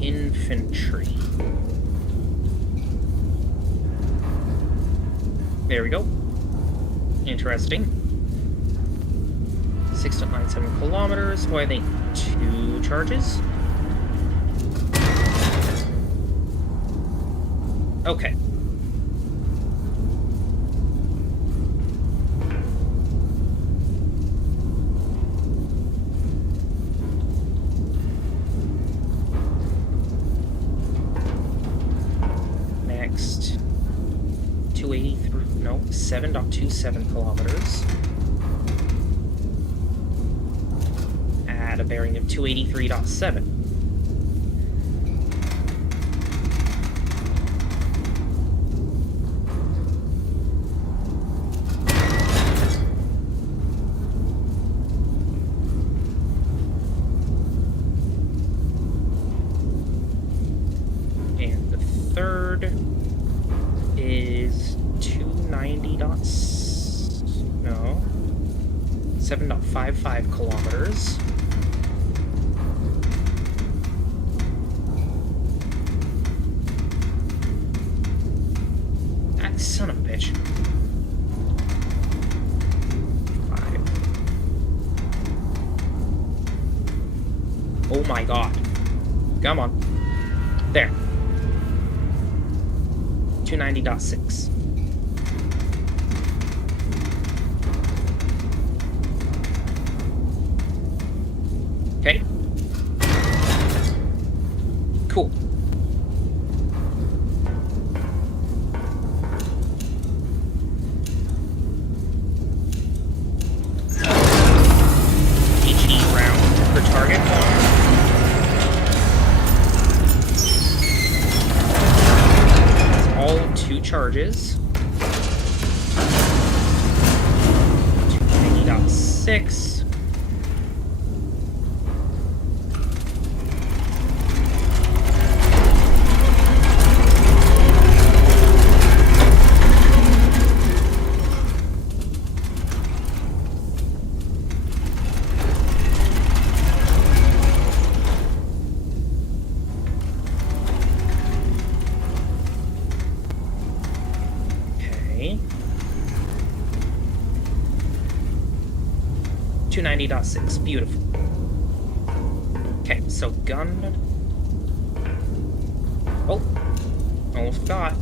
infantry. There we go. Interesting. 6.97 kilometers. What, I think 2 charges? Okay. Next. 283, no, 7.27 kilometers. At a bearing of 283.7. And the third is 290 no, 7.55 kilometers. That son of a bitch. 5. Oh my God. Come on. There. 290.6. Okay. Cool. HE round for target 1. All 2 charges. 290.6. Okay. 290.6. Beautiful. Okay, so gun. Oh, almost forgot.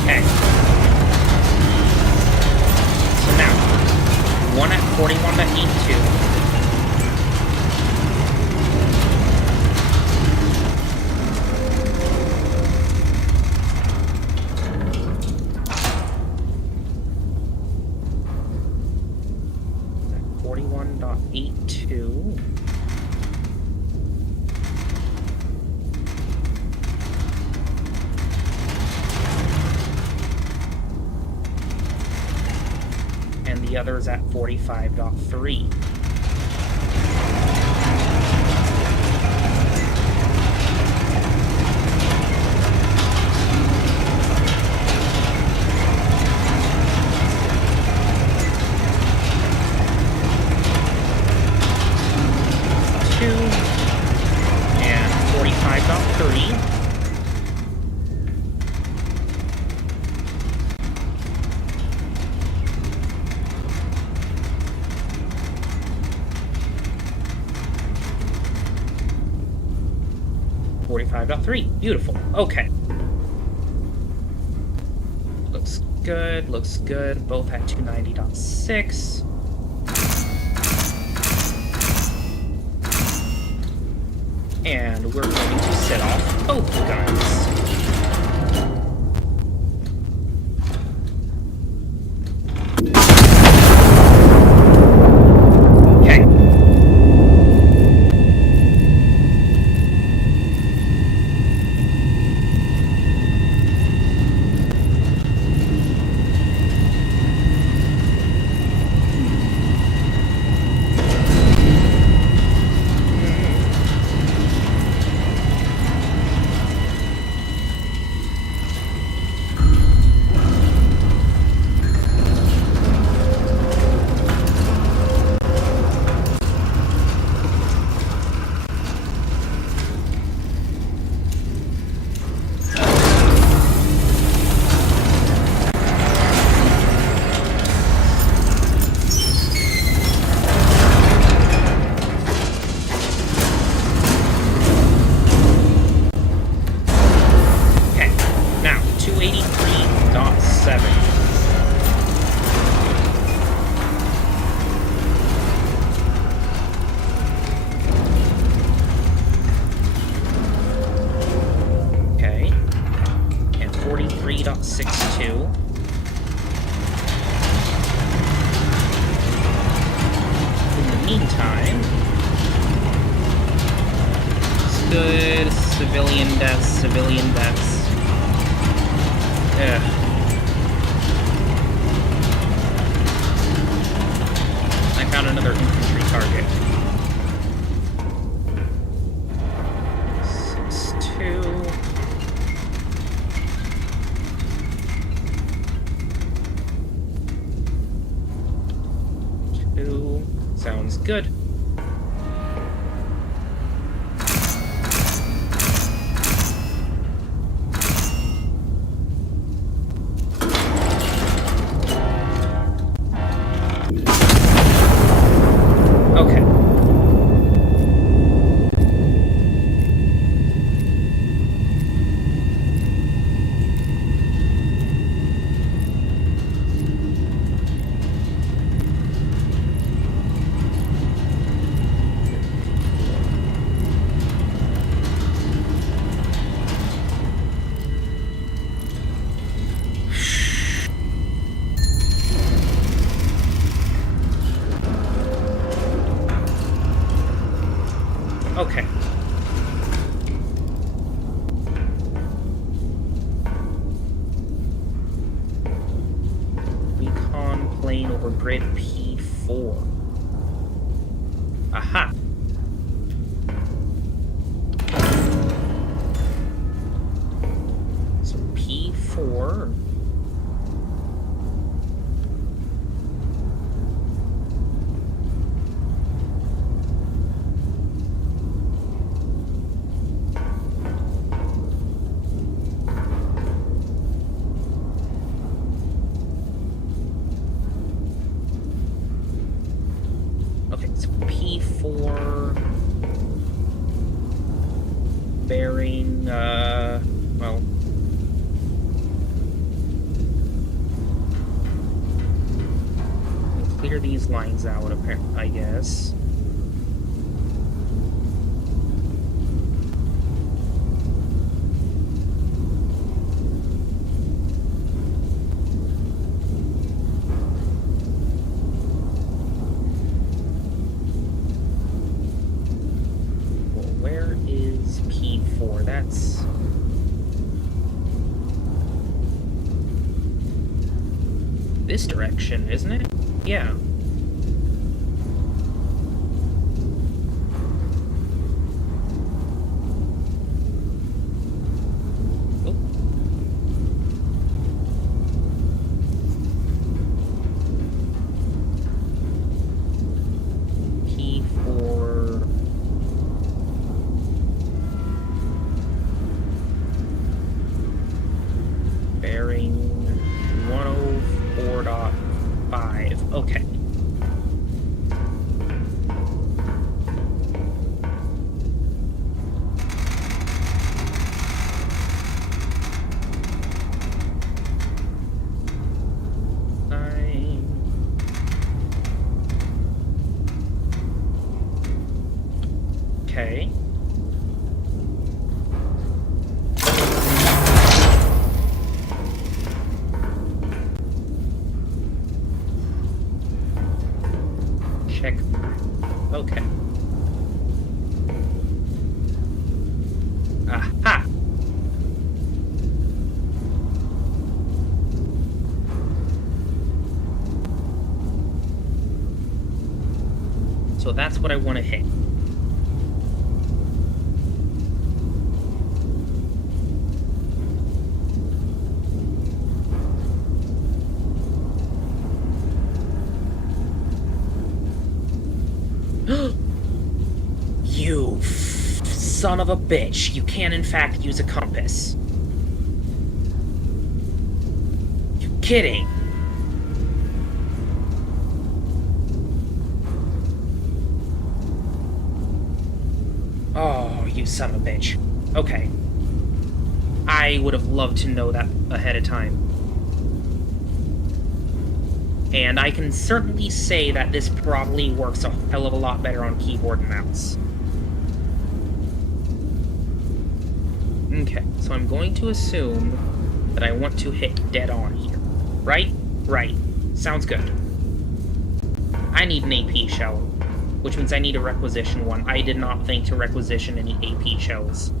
Okay. So now, 1 at 41.82. the other's at 45.3. And 45.3. Beautiful. Okay. Looks good. Looks good. Both at 290.6. And we're going to set off both guns. Okay. Now, 283.7. Okay. And 43.62. In the meantime, it's good. Civilian deaths. Ugh. I found another infantry target. 6-2. 2. Sounds good. Okay. Okay. Recon plane over grid P4. Aha. So P4. Okay, so P4 bearing, well, clear these lines out, apparently, I guess. P4. That's this direction, isn't it? Yeah. Oh. Key for... bearing 104.5. Okay. Okay. Check. Okay. Aha! So that's what I want to hit. You son of a bitch. You can in fact use a compass. You kidding? Oh, you son of a bitch. Okay. I would have loved to know that ahead of time. And I can certainly say that this probably works a hell of a lot better on keyboard and mouse. Okay, so I'm going to assume that I want to hit dead on here. Right? Right. Sounds good. I need an AP shell, which means I need a requisition one. I did not think to requisition any AP shells.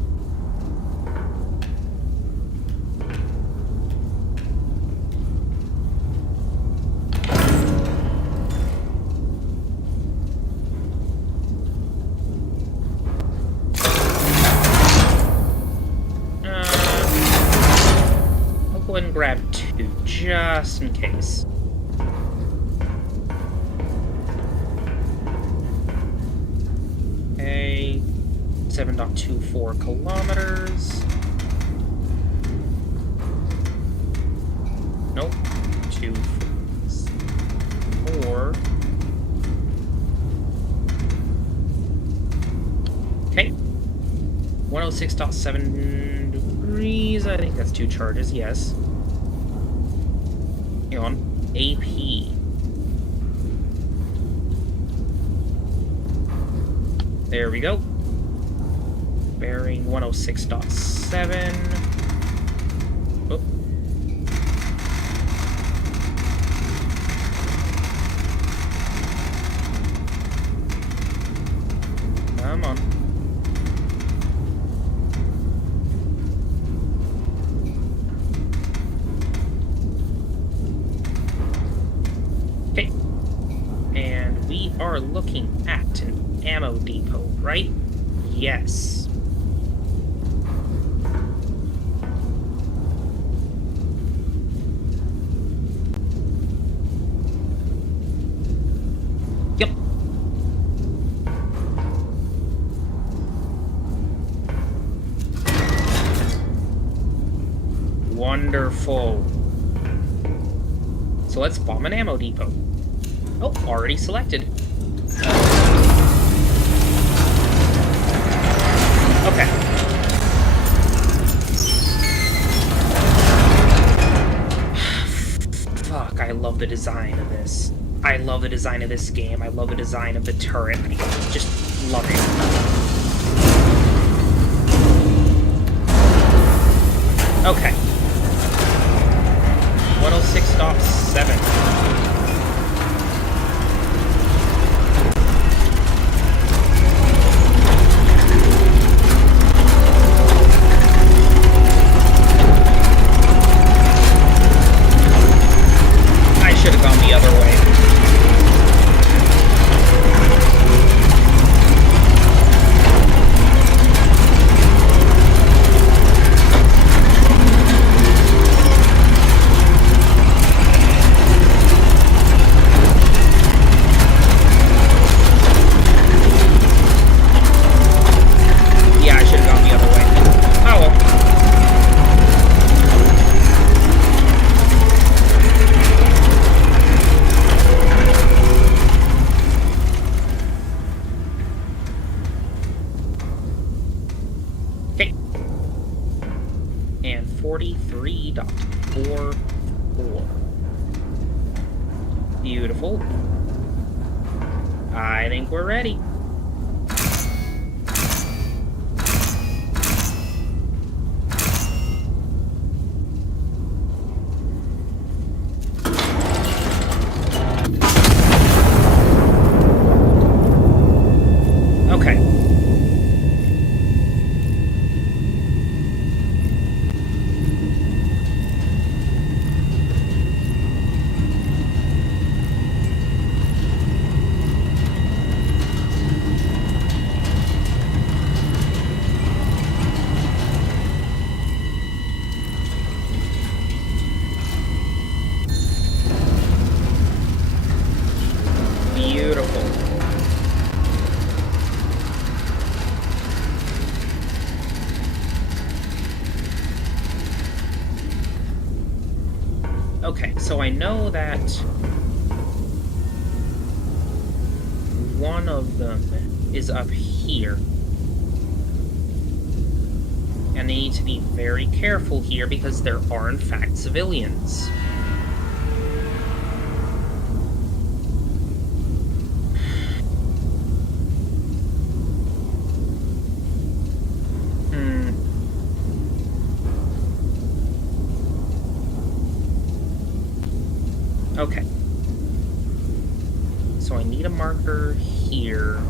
I'll go ahead and grab 2, just in case. Okay, 7.24 kilometers. Nope, 2, 4. Okay, 106.7 degrees. I think that's 2 charges, yes. Hang on, AP. There we go. Bearing 106.7. Oh. Come on. Okay. And we are looking at an ammo depot, right? Yes. Yep. Wonderful. So let's bomb an ammo depot. Oh, already selected. Okay. Fuck, I love the design of this. I love the design of this game. I love the design of the turret. I just love it. Okay. 106.7. I should have gone the other way. 43.44. Beautiful. I think we're ready. Okay. Beautiful. Okay, so I know that one of them is up here. And I need to be very careful here because there are, in fact, civilians. Okay. So I need a marker here.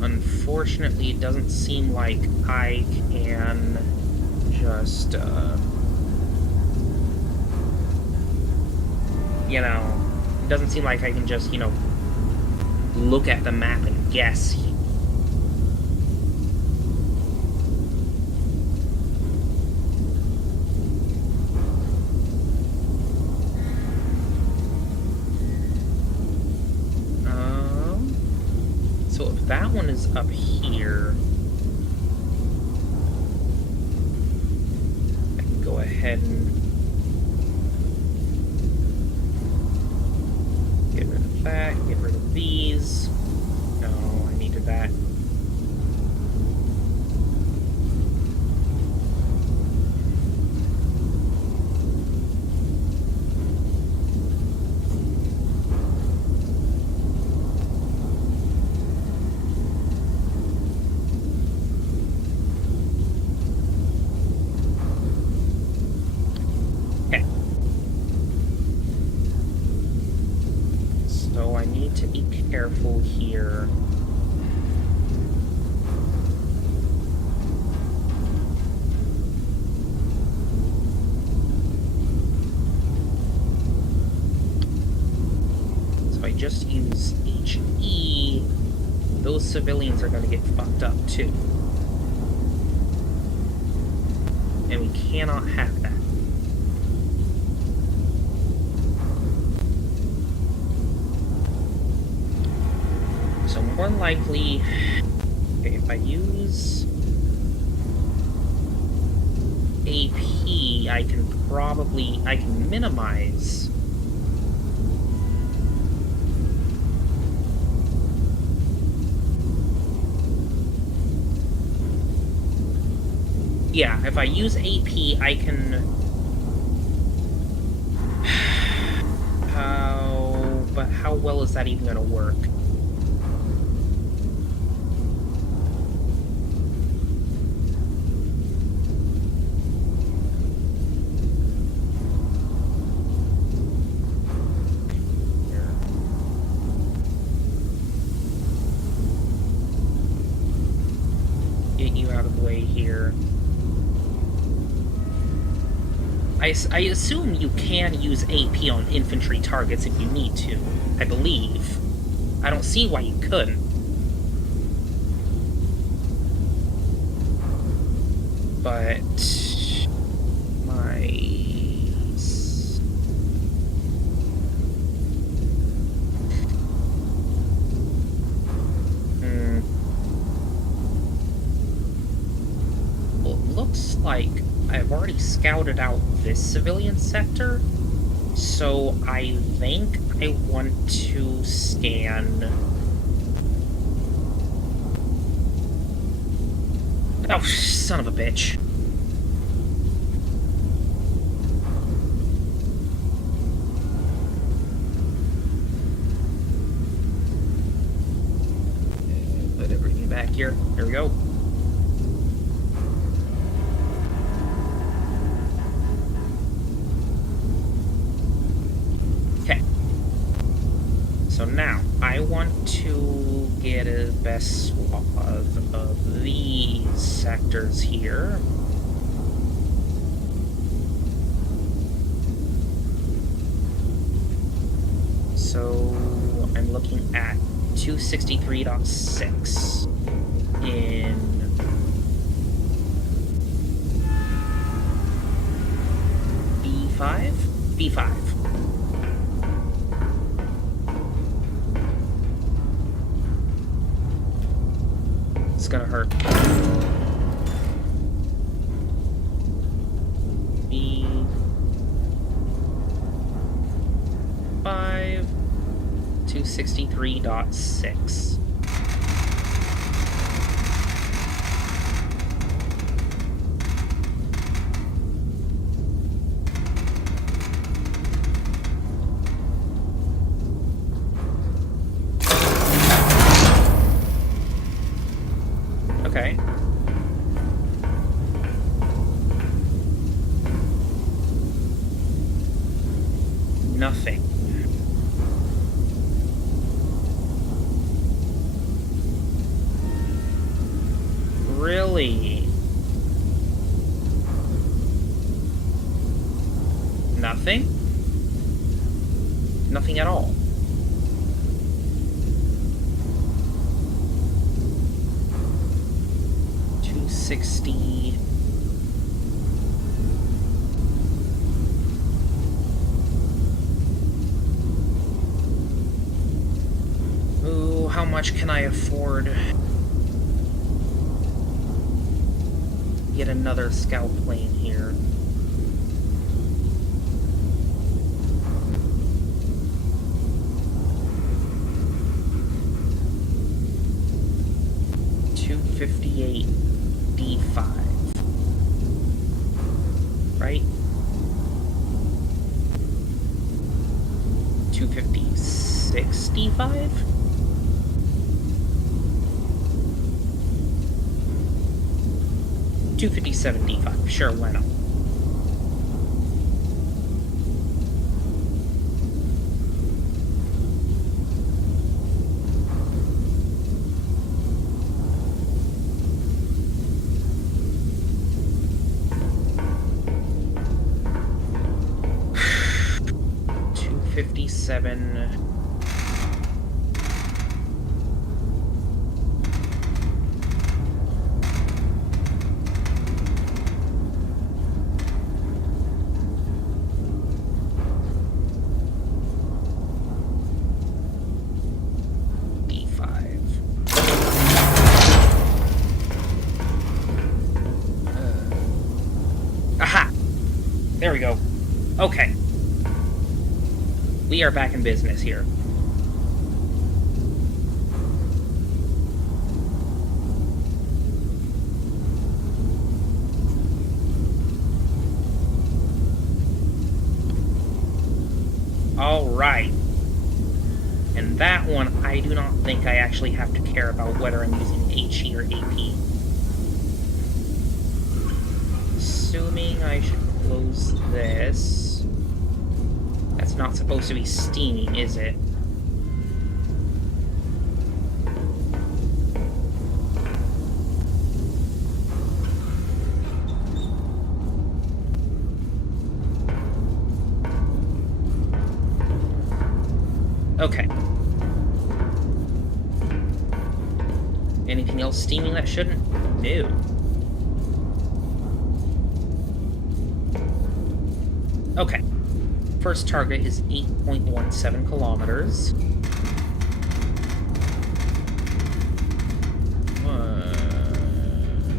Unfortunately, it doesn't seem like I can just, you know, it doesn't seem like I can just, look at the map and guess. So if that one is up here, I can go ahead and get rid of that, get rid of these. No, I needed that. Okay. So I need to be careful here. So if I just use HE, those civilians are going to get fucked up too. And we cannot have that. So more likely, okay, if I use AP, I can minimize. Yeah, if I use AP, I can... But how well is that even gonna work? Get you out of the way here. I assume you can use AP on infantry targets if you need to, I believe. I don't see why you couldn't. But... Well, it looks like I've already scouted out this civilian sector, so I think I want to scan... Oh, son of a bitch. Put everything back here. There we go. Okay. So now, I want to get a best swath of these sectors here. So I'm looking at 263.6 in B5? B5. It's gonna hurt. B5, 263.6. Okay. Nothing. Really? Nothing? Nothing at all. $260. Ooh, how much can I afford? Get another scout plane here. $258 D5. Right? 256 D5? $257 D5. Sure, why not? $257. Aha! There we go. Okay. We are back in business here. Alright. And that one, I do not think I actually have to care about whether I'm using HE or AP. Assuming I should close this. That's not supposed to be steaming, is it? Okay. Anything else steaming that shouldn't? No. Okay. First target is 8.17 kilometers.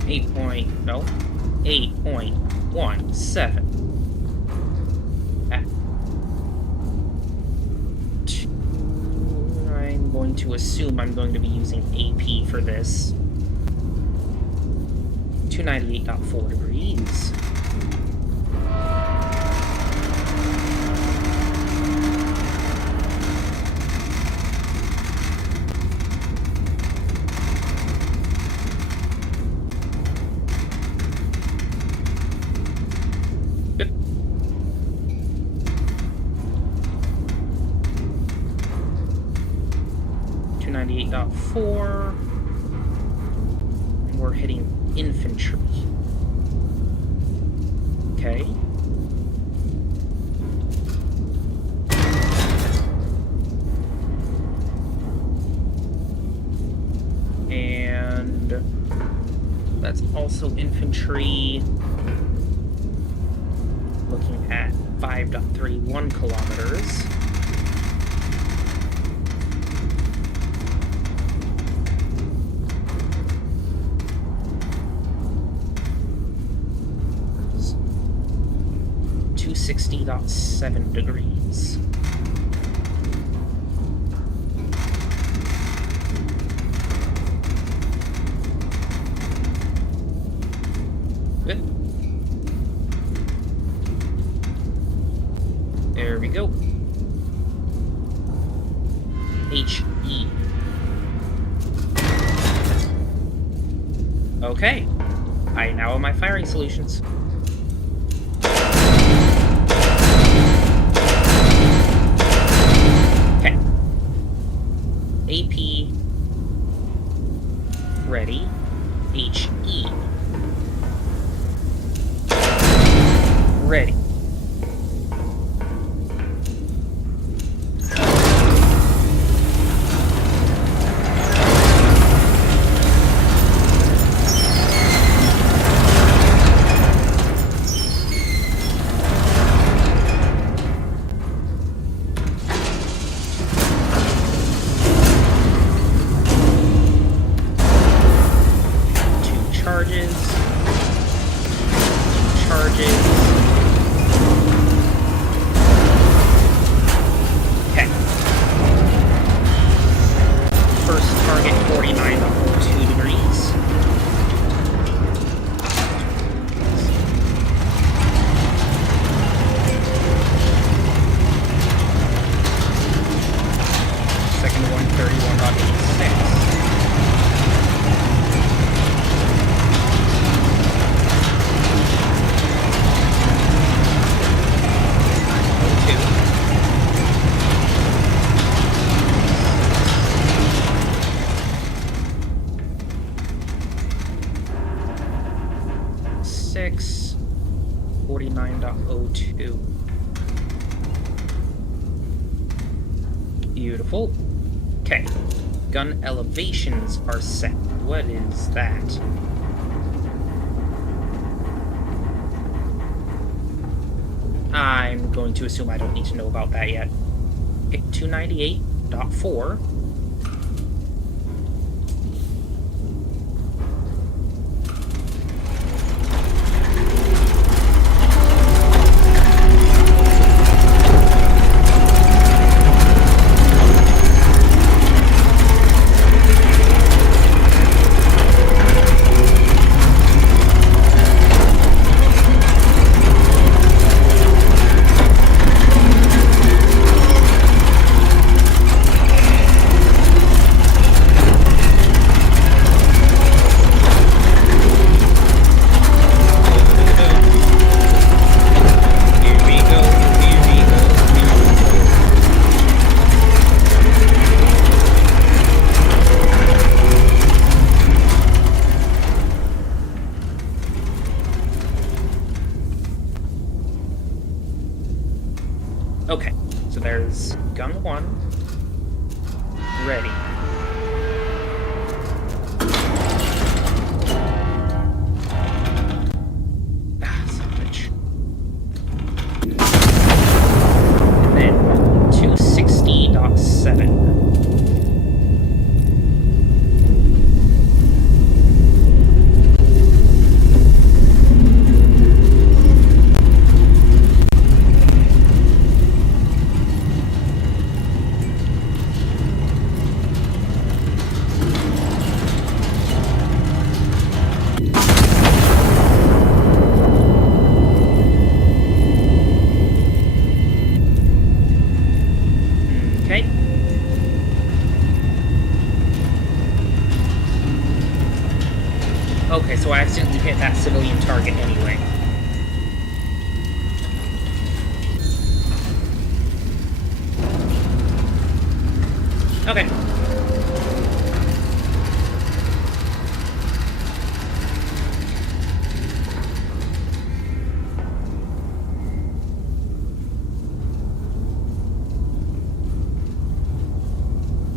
8.17. I'm going to assume I'm going to be using AP for this. 298.4 degrees. Good. 298.4. And we're hitting infantry. Okay. And that's also infantry. Looking at 5.31 kilometers. $260.7 degrees. Good. There we go. HE. Okay. I now have my firing solutions. Okay. AP ready. HE ready. Six 49.02. Beautiful. Okay. Gun elevations are set. What is that? I'm going to assume I don't need to know about that yet. Okay, 298.4. Okay, so there's gun 1, ready. Ah, salvage. Then 260.7. Okay, so I accidentally hit that civilian target anyway. Okay.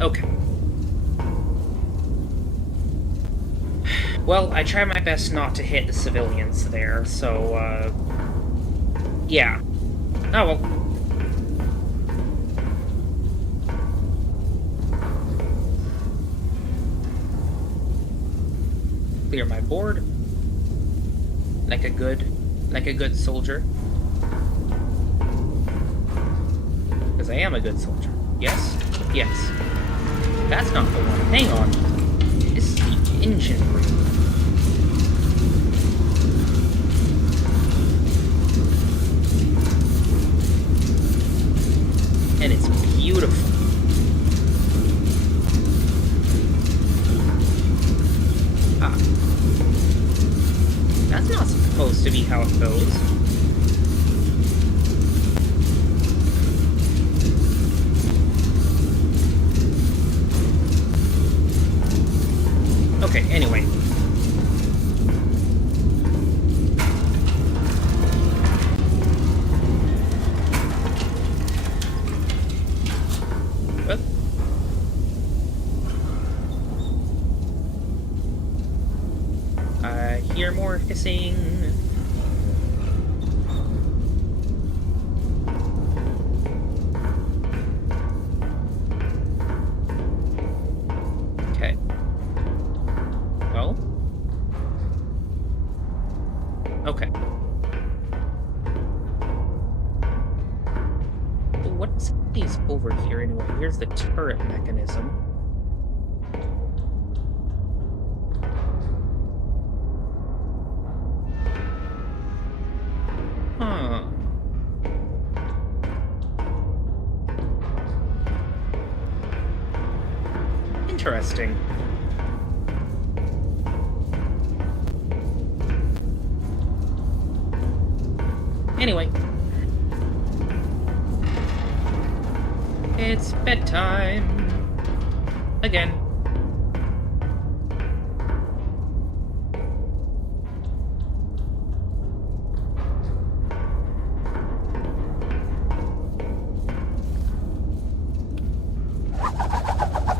Okay. Well, I try my best not to hit the civilians there, so, yeah. Oh, well. Clear my board. Like a good soldier. Because I am a good soldier. Yes? Yes. That's not the one. Hang on. This is the engine room. And it's beautiful. Ah. That's not supposed to be how it goes. Okay, anyway. What? I hear more hissing. Okay. Well. Okay. What is over here anyway? Here's the turret mechanism. Huh. Interesting. Anyway. It's bedtime. Again.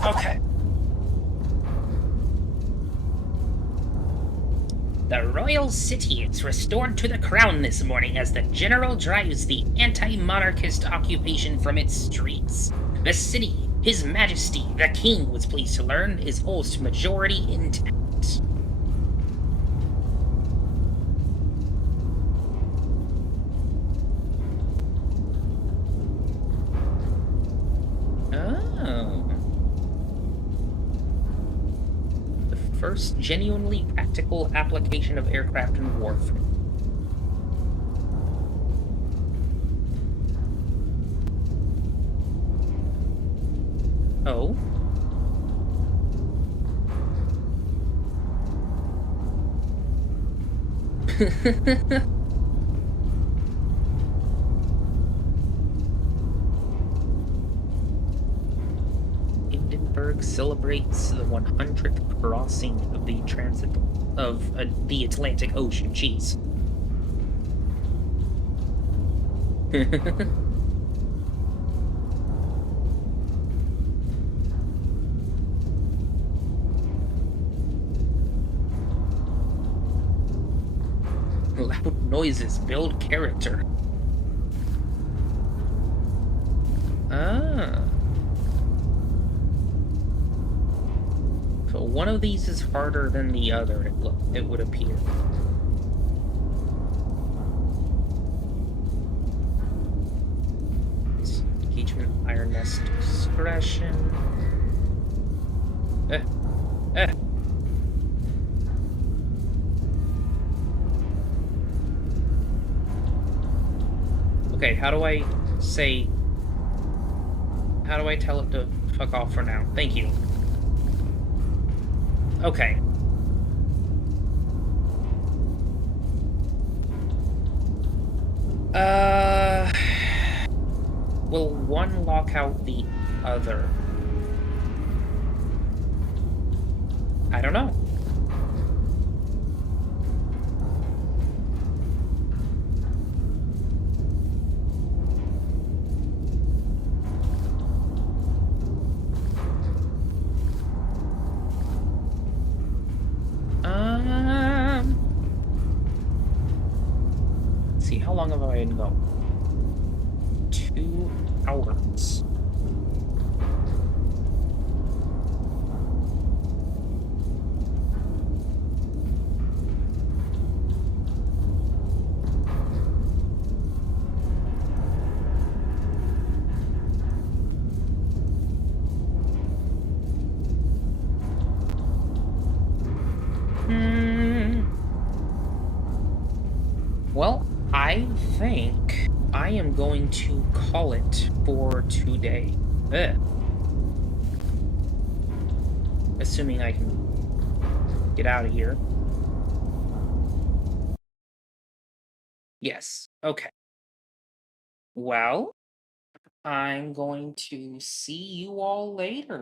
Okay. The royal city is restored to the crown this morning as the general drives the anti-monarchist occupation from its streets. The city, His Majesty the King was pleased to learn, is almost majority intact. Oh. First genuinely practical application of aircraft in warfare. Oh? Hindenburg celebrates the 100th crossing of the the Atlantic Ocean. Jeez. Loud noises build character. Ah. So one of these is harder than the other, it would appear. Engagement, Iron Nest, Discretion. Okay, how do I tell it to fuck off for now? Thank you. Okay. Uh, will one lock out the other? I don't know. Um, let's see, how long have I been going? 2 hours. Hmm. Well, I think I am going to call it for today. Ugh. Assuming I can get out of here. Yes. Okay. Well, I'm going to see you all later.